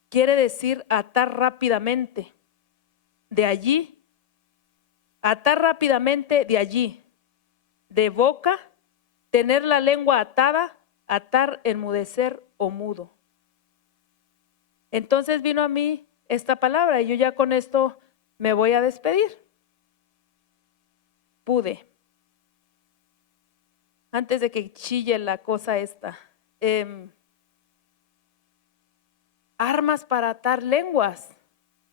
quiere decir atar rápidamente. De allí. Atar rápidamente de allí. De boca. Tener la lengua atada. Atar, enmudecer o mudo. Entonces vino a mí esta palabra y yo ya con esto me voy a despedir. Pude. antes de que chille la cosa esta. Armas para atar lenguas.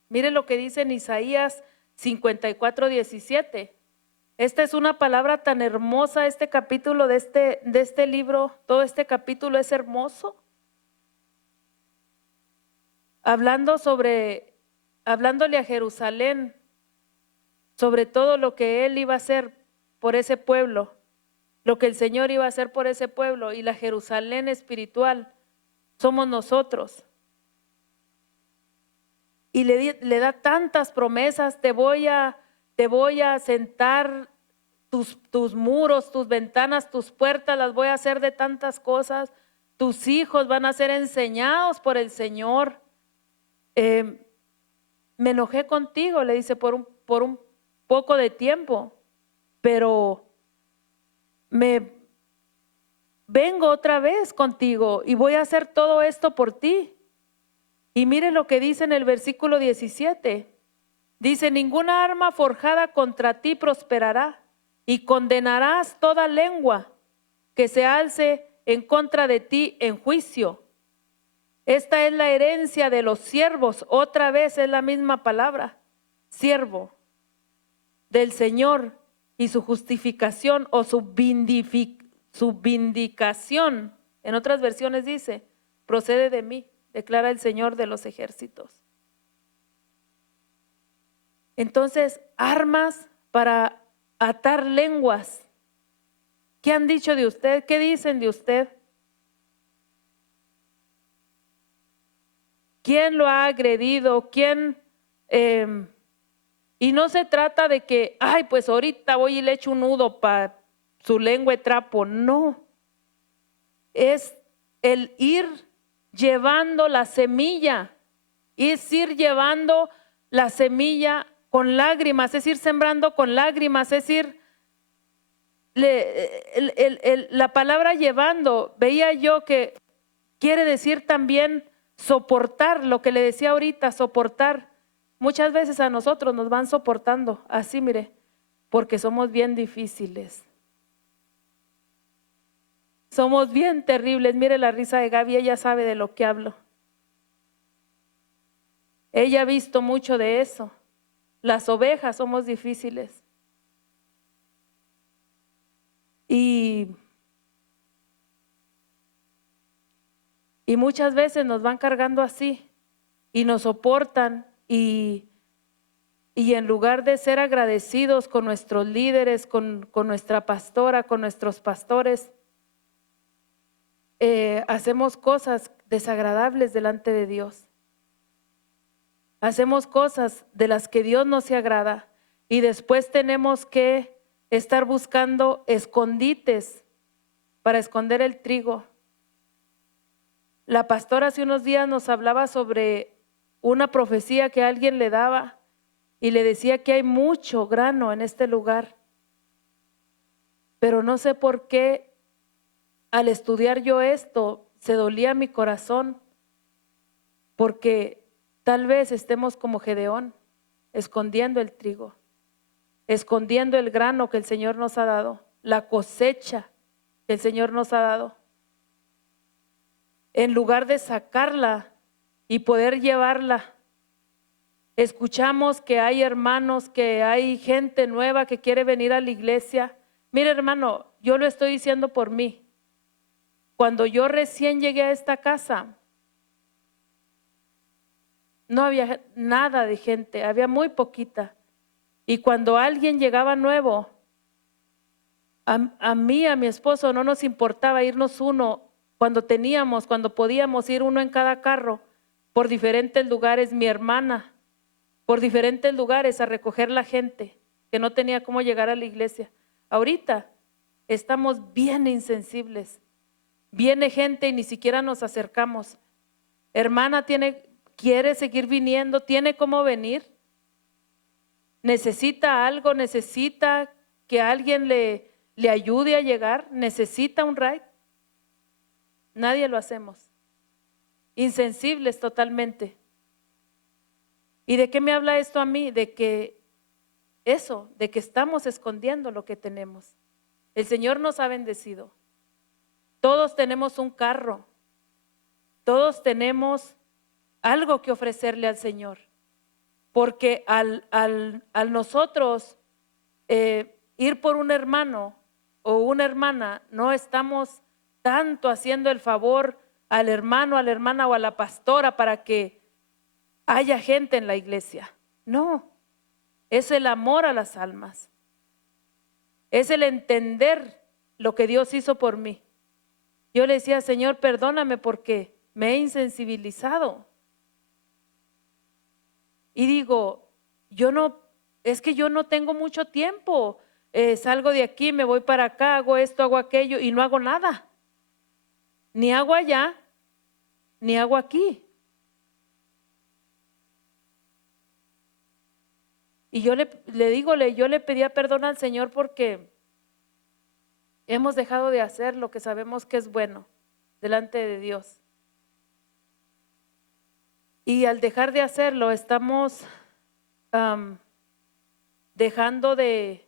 Mire lo que dice en Isaías 54:17. Esta es una palabra tan hermosa, este capítulo de este libro, todo este capítulo es hermoso. Hablándole a Jerusalén sobre todo lo que él iba a hacer por ese pueblo, lo que el Señor iba a hacer por ese pueblo, y la Jerusalén espiritual somos nosotros. Y le da tantas promesas: te voy a sentar tus muros, tus ventanas, tus puertas, las voy a hacer de tantas cosas. Tus hijos van a ser enseñados por el Señor. Me enojé contigo, le dice, por un poco de tiempo, pero me vengo otra vez contigo y voy a hacer todo esto por ti. Y mire lo que dice en el versículo 17. Dice: ninguna arma forjada contra ti prosperará, y condenarás toda lengua que se alce en contra de ti en juicio. Esta es la herencia de los siervos. Otra vez es la misma palabra, siervo del Señor, y su justificación o su vindicación, en otras versiones dice, procede de mí, declara el Señor de los ejércitos. Entonces, armas para atar lenguas. ¿Qué han dicho de usted? ¿Qué dicen de usted? ¿Quién lo ha agredido? ¿Quién? Y no se trata de que, ay, pues ahorita voy y le echo un nudo para su lengua de trapo. No. Es el ir llevando la semilla. Es ir llevando la semilla con lágrimas, es ir sembrando con lágrimas, es ir, la palabra llevando, veía yo que quiere decir también soportar, lo que le decía ahorita, soportar. Muchas veces a nosotros nos van soportando, así mire, porque somos bien difíciles. Somos bien terribles. Mire la risa de Gaby, ella sabe de lo que hablo. Ella ha visto mucho de eso. Las ovejas somos difíciles. Y muchas veces nos van cargando así y nos soportan, y en lugar de ser agradecidos con nuestros líderes, con nuestra pastora, con nuestros pastores, hacemos cosas desagradables delante de Dios. Hacemos cosas de las que Dios no se agrada, y después tenemos que estar buscando escondites para esconder el trigo. La pastora hace unos días nos hablaba sobre una profecía que alguien le daba y le decía que hay mucho grano en este lugar, pero no sé por qué al estudiar yo esto se dolía mi corazón, porque tal vez estemos como Gedeón, escondiendo el trigo, escondiendo el grano que el Señor nos ha dado, la cosecha que el Señor nos ha dado, en lugar de sacarla y poder llevarla. Escuchamos que hay hermanos, que hay gente nueva que quiere venir a la iglesia. Mire, hermano, yo lo estoy diciendo por mí. Cuando yo recién llegué a esta casa, no había nada de gente, había muy poquita. Y cuando alguien llegaba nuevo, a mí, a mi esposo, no nos importaba irnos cuando podíamos ir uno en cada carro por diferentes lugares, mi hermana, por diferentes lugares a recoger la gente que no tenía cómo llegar a la iglesia. Ahorita estamos bien insensibles. Viene gente y ni siquiera nos acercamos. Hermana, quiere seguir viniendo, tiene cómo venir. Necesita algo, necesita que alguien le ayude a llegar, necesita un ride. Nadie lo hacemos. Insensibles totalmente. ¿Y de qué me habla esto a mí? De que estamos escondiendo lo que tenemos. El Señor nos ha bendecido. Todos tenemos un carro. Todos tenemos algo que ofrecerle al Señor. Porque al nosotros ir por un hermano o una hermana, no estamos tanto haciendo el favor al hermano, a la hermana o a la pastora para que haya gente en la iglesia. No, es el amor a las almas. Es el entender lo que Dios hizo por mí. Yo le decía, Señor, perdóname porque me he insensibilizado. Y digo, es que yo no tengo mucho tiempo. Salgo de aquí, me voy para acá, hago esto, hago aquello y no hago nada. Ni hago allá, ni hago aquí. Y yo le pedía perdón al Señor porque hemos dejado de hacer lo que sabemos que es bueno delante de Dios. Y al dejar de hacerlo, estamos dejando de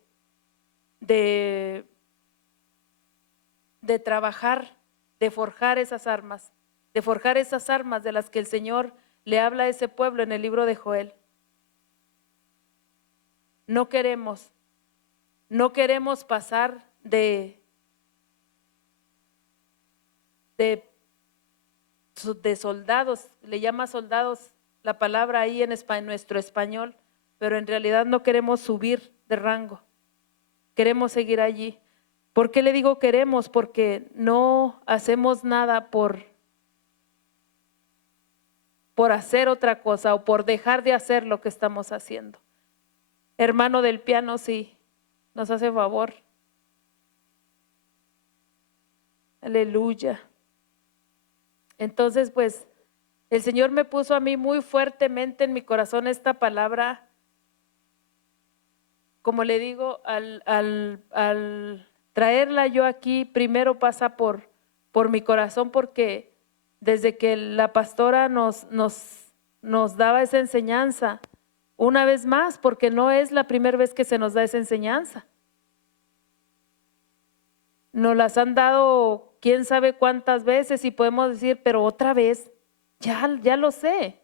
trabajar, de forjar esas armas, de las que el Señor le habla a ese pueblo en el libro de Joel. No queremos pasar de soldados, le llama soldados la palabra ahí en nuestro español, pero en realidad no queremos subir de rango, queremos seguir allí. ¿Por qué le digo queremos? Porque no hacemos nada por hacer otra cosa o por dejar de hacer lo que estamos haciendo. Hermano del piano, sí, nos hace favor. Aleluya. Entonces, pues, el Señor me puso a mí muy fuertemente en mi corazón esta palabra. Como le digo, al traerla yo aquí, primero pasa por mi corazón, porque desde que la pastora nos daba esa enseñanza, una vez más, porque no es la primera vez que se nos da esa enseñanza. Nos las han dado quién sabe cuántas veces y podemos decir, pero otra vez, ya lo sé.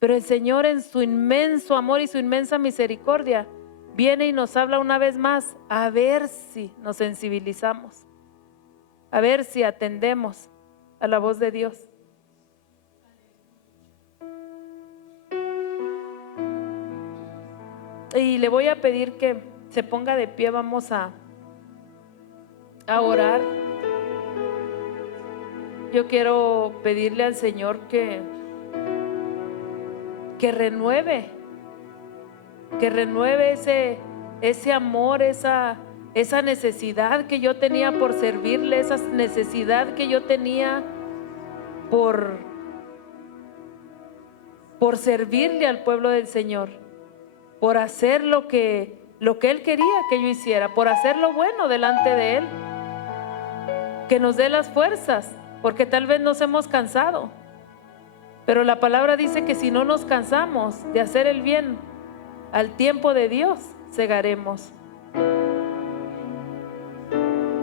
Pero el Señor en su inmenso amor y su inmensa misericordia viene y nos habla una vez más, a ver si nos sensibilizamos, a ver si atendemos a la voz de Dios. Y le voy a pedir que se ponga de pie, vamos a orar. Yo quiero pedirle al Señor que renueve ese amor, esa necesidad que yo tenía por servirle, esa necesidad que yo tenía por servirle al pueblo del Señor, por hacer lo que Él quería que yo hiciera, por hacer lo bueno delante de Él. Que nos dé las fuerzas, porque tal vez nos hemos cansado, pero la palabra dice que si no nos cansamos de hacer el bien, al tiempo de Dios segaremos.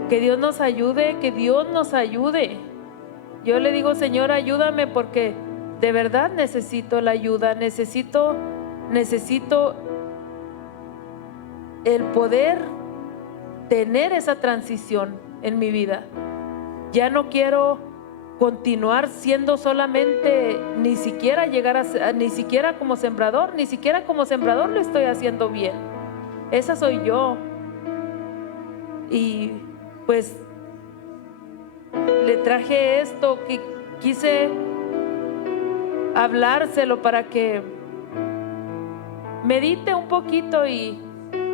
Que Dios nos ayude, que Dios nos ayude. Yo le digo, Señor, ayúdame, porque de verdad necesito la ayuda, necesito el poder tener esa transición en mi vida. Ya no quiero continuar siendo solamente, ni siquiera como sembrador, ni siquiera como sembrador lo estoy haciendo bien. Esa soy yo. Y pues le traje esto, que quise hablárselo para que medite un poquito y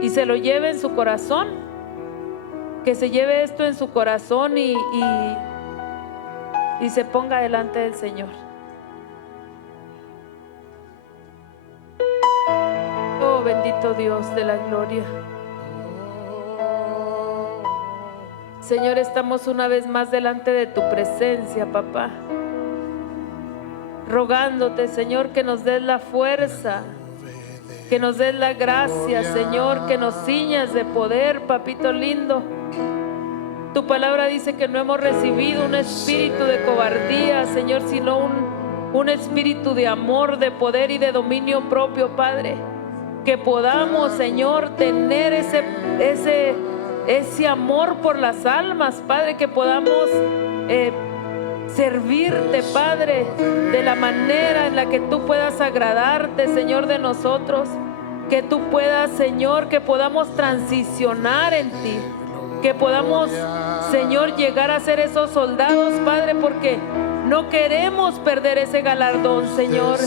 se lo lleve en su corazón, que se lleve esto en su corazón y se ponga delante del Señor. Oh, bendito Dios de la gloria. Señor, estamos una vez más delante de tu presencia, papá, rogándote, Señor, que nos des la fuerza Que nos des la gracia, Señor, que nos ciñas de poder, papito lindo. Tu palabra dice que no hemos recibido un espíritu de cobardía, Señor, sino un espíritu de amor, de poder y de dominio propio, Padre. Que podamos, Señor, tener ese amor por las almas, Padre. Que podamos servirte, Padre, de la manera en la que tú puedas agradarte, Señor, de nosotros. Que tú puedas, Señor, que podamos transicionar en ti. Que podamos, Señor, llegar a ser esos soldados, Padre, porque no queremos perder ese galardón, Señor.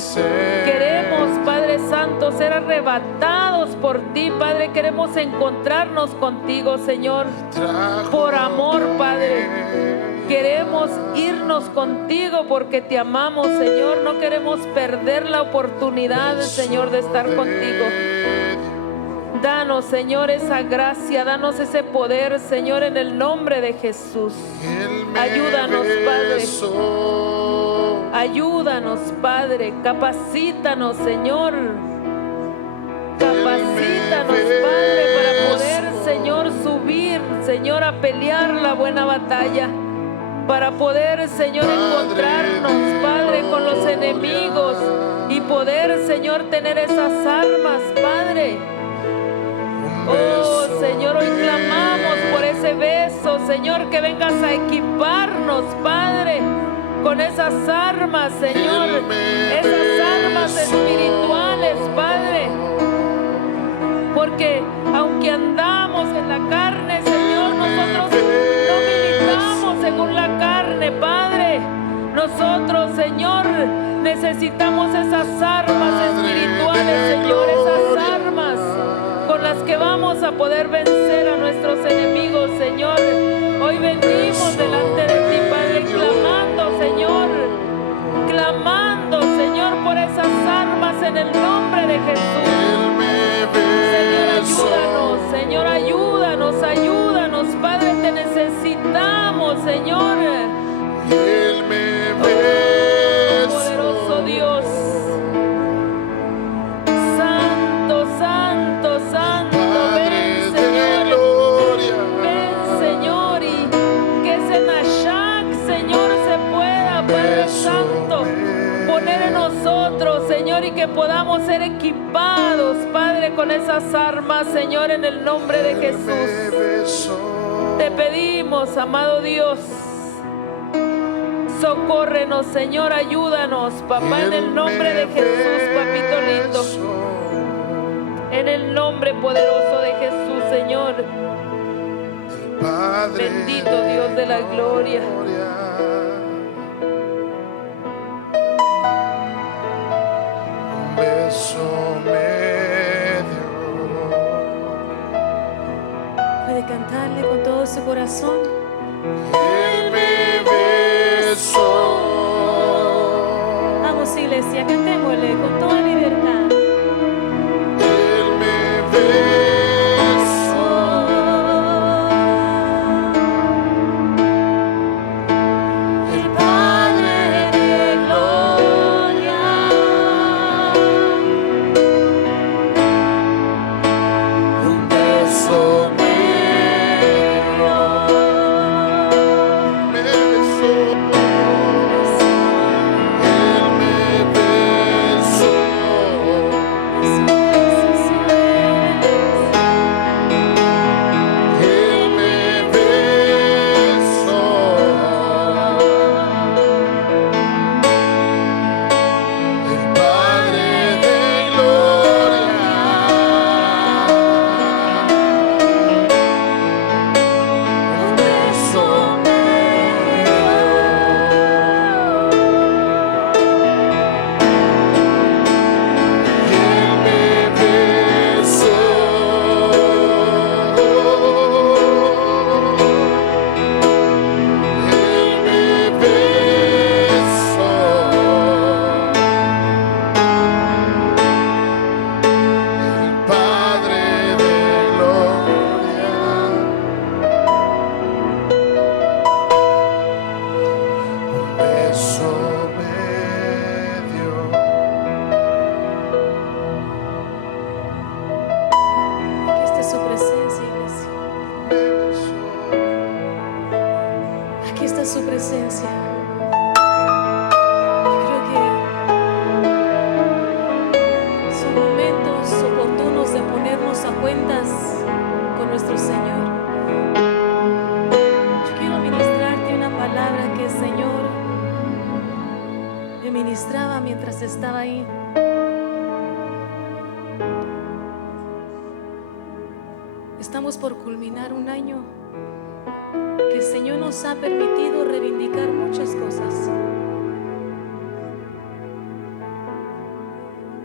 Queremos, Padre Santo, ser arrebatados por ti, Padre. Queremos encontrarnos contigo, Señor, por amor, Padre. Queremos irnos contigo porque te amamos, Señor. No queremos perder la oportunidad, Señor, de estar contigo. Danos, Señor, esa gracia, danos ese poder, Señor, en el nombre de Jesús. Ayúdanos, Padre. Ayúdanos, Padre. Capacítanos, Señor. Capacítanos, Padre, para poder, Señor, subir, Señor, a pelear la buena batalla. Para poder, Señor, encontrarnos, Padre, con los enemigos y poder, Señor, tener esas armas, Padre. Oh, Señor, hoy clamamos por ese beso, Señor, que vengas a equiparnos, Padre, con esas armas, Señor, esas armas espirituales, Padre. Porque aunque andamos en la carne, Señor, nosotros no militamos según la carne, Padre. Nosotros, Señor, necesitamos esas armas espirituales, Señor, esas armas con las que vamos a poder vencer a nuestros enemigos, Señor. Hoy venimos delante de ti, Padre, clamando, Señor, por esas armas en el nombre de Jesús. Señor, ayúdanos, Padre, te necesitamos, Señor. Oh, poderoso Dios. Santo, ven, Señor, y que ese Nashak, Señor, se pueda, Padre Santo, poner en nosotros, Señor, y que podamos ser equipados, Padre, con esas armas, Señor, en el nombre de Jesús. Te pedimos, amado Dios, socórrenos, Señor, ayúdanos, papá, en el nombre de Jesús, papito lindo. En el nombre poderoso de Jesús, Señor. Bendito Dios de la gloria. Un beso me dio. Puede cantarle con todo su corazón. Él me besó. Vamos, iglesia, cantémosle con toda libertad. Él me besó. El Padre de gloria, Un beso me besó. Él me besó. cuentas con nuestro Señor. Yo quiero ministrarte una palabra que el Señor me ministraba mientras estaba ahí. Estamos por culminar un año que el Señor nos ha permitido reivindicar muchas cosas.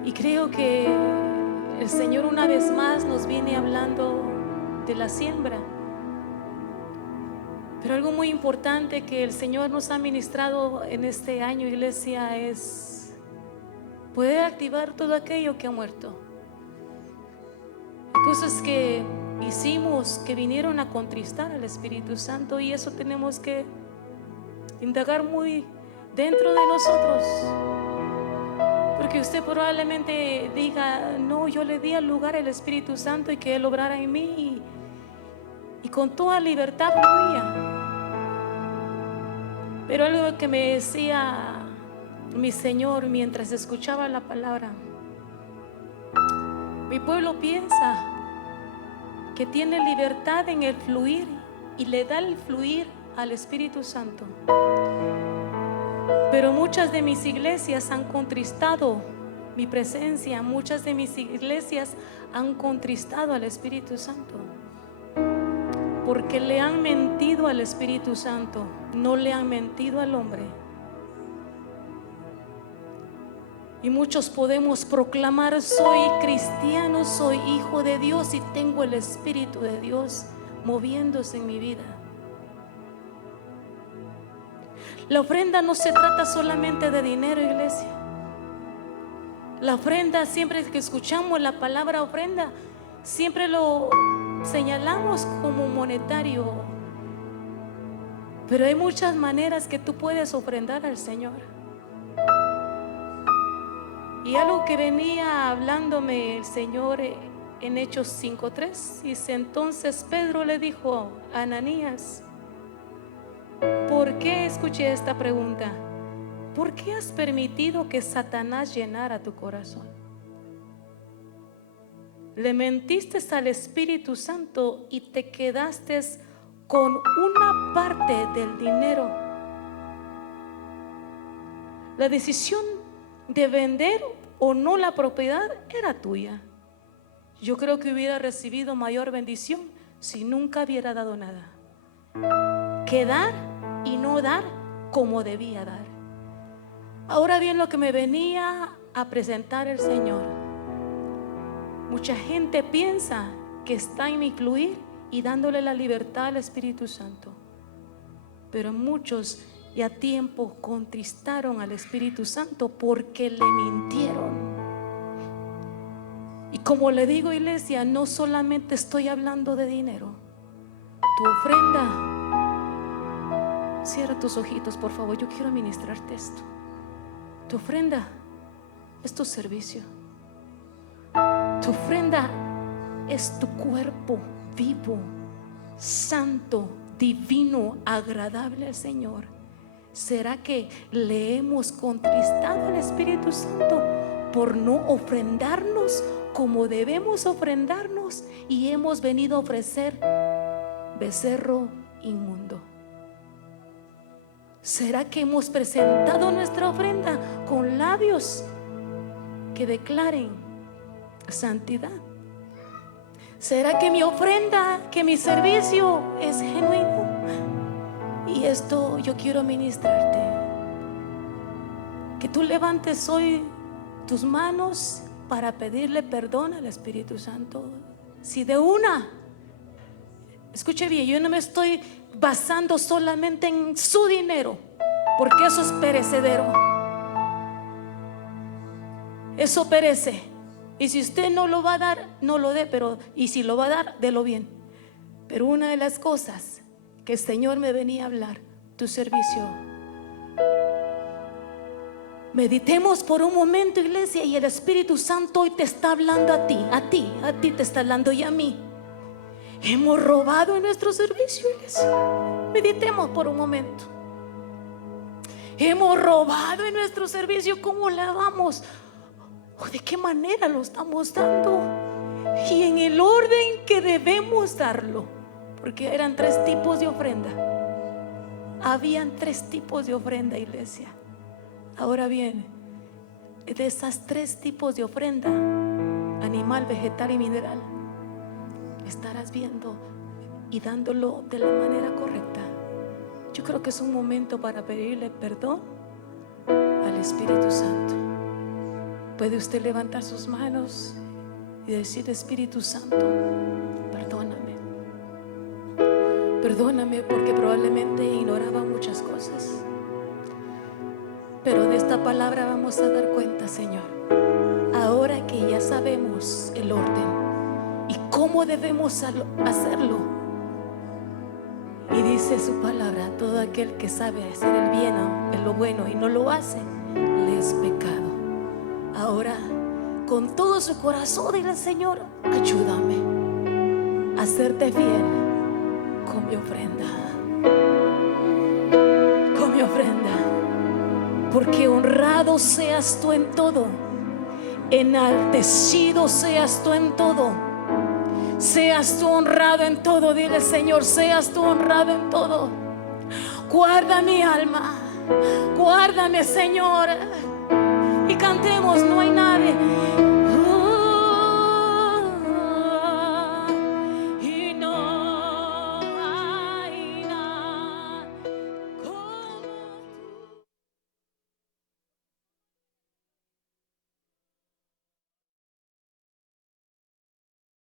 Y creo que el Señor una vez más nos viene hablando de la siembra. Pero algo muy importante que el Señor nos ha ministrado en este año, iglesia, es poder activar todo aquello que ha muerto. Cosas que hicimos que vinieron a contristar al Espíritu Santo, y eso tenemos que indagar muy dentro de nosotros. Porque usted probablemente diga: no, yo le di al lugar al Espíritu Santo y que Él obrara en mí, y con toda libertad fluía. Pero algo que me decía mi Señor mientras escuchaba la palabra: mi pueblo piensa que tiene libertad en el fluir y le da el fluir al Espíritu Santo. Pero muchas de mis iglesias han contristado mi presencia, muchas de mis iglesias han contristado al Espíritu Santo, porque le han mentido al Espíritu Santo, no le han mentido al hombre. Y muchos podemos proclamar: soy cristiano, soy hijo de Dios y tengo el Espíritu de Dios moviéndose en mi vida. La ofrenda no se trata solamente de dinero, iglesia. La ofrenda, siempre que escuchamos la palabra ofrenda, siempre lo señalamos como monetario. Pero hay muchas maneras que tú puedes ofrendar al Señor. Y algo que venía hablándome el Señor en Hechos 5:3, dice: entonces Pedro le dijo a Ananías: ¿por qué? Escuché esta pregunta: ¿por qué has permitido que Satanás llenara tu corazón? Le mentiste al Espíritu Santo y te quedaste con una parte del dinero. La decisión de vender o no la propiedad era tuya. Yo creo que hubiera recibido mayor bendición si nunca hubiera dado nada. Quedar y no dar como debía dar. Ahora bien, lo que me venía a presentar el Señor: mucha gente piensa que está en mi fluir y dándole la libertad al Espíritu Santo, pero muchos y a tiempo contristaron al Espíritu Santo porque le mintieron. Y como le digo, iglesia, no solamente estoy hablando de dinero. Tu ofrenda, cierra tus ojitos por favor, yo quiero ministrarte esto. Tu ofrenda es tu servicio. Tu ofrenda es tu cuerpo vivo, santo, divino, agradable al Señor. ¿Será que le hemos contristado al Espíritu Santo por no ofrendarnos como debemos ofrendarnos y hemos venido a ofrecer becerro inmundo? ¿Será que hemos presentado nuestra ofrenda con labios que declaren santidad? ¿Será que mi ofrenda, que mi servicio es genuino? Y esto yo quiero ministrarte, que tú levantes hoy tus manos para pedirle perdón al Espíritu Santo. Si de una, escuche bien, yo no me estoy basando solamente en su dinero, porque eso es perecedero, eso perece. Y si usted no lo va a dar, no lo dé, pero y si lo va a dar, délo bien. Pero una de las cosas que el Señor me venía a hablar: tu servicio. Meditemos por un momento, iglesia, y el Espíritu Santo hoy te está hablando a ti te está hablando y a mí. Hemos robado en nuestro servicio, iglesia. Meditemos por un momento. Hemos robado en nuestro servicio. ¿Cómo la vamos? ¿O de qué manera lo estamos dando? y en el orden que debemos darlo, porque eran 3 tipos de ofrenda. Habían 3 tipos de ofrenda, iglesia. Ahora bien, de esas 3 tipos de ofrenda, animal, vegetal y mineral, estarás viendo y dándolo de la manera correcta. Yo creo que es un momento para pedirle perdón al Espíritu Santo. Puede usted levantar sus manos y decir: Espíritu Santo, perdóname. Perdóname porque probablemente ignoraba muchas cosas. Pero de esta palabra vamos a dar cuenta, Señor. Ahora que ya sabemos el orden y cómo debemos hacerlo. Y dice su palabra: todo aquel que sabe hacer el bien, lo bueno, y no lo hace, le es pecado. Ahora, con todo su corazón, dile: Señor, ayúdame a serte fiel con mi ofrenda. Con mi ofrenda. Porque honrado seas tú en todo, enaltecido seas tú en todo. Seas tú honrado en todo. Dile: Señor, seas tú honrado en todo. Guarda mi alma, guárdame, Señor. Y cantemos: no hay nadie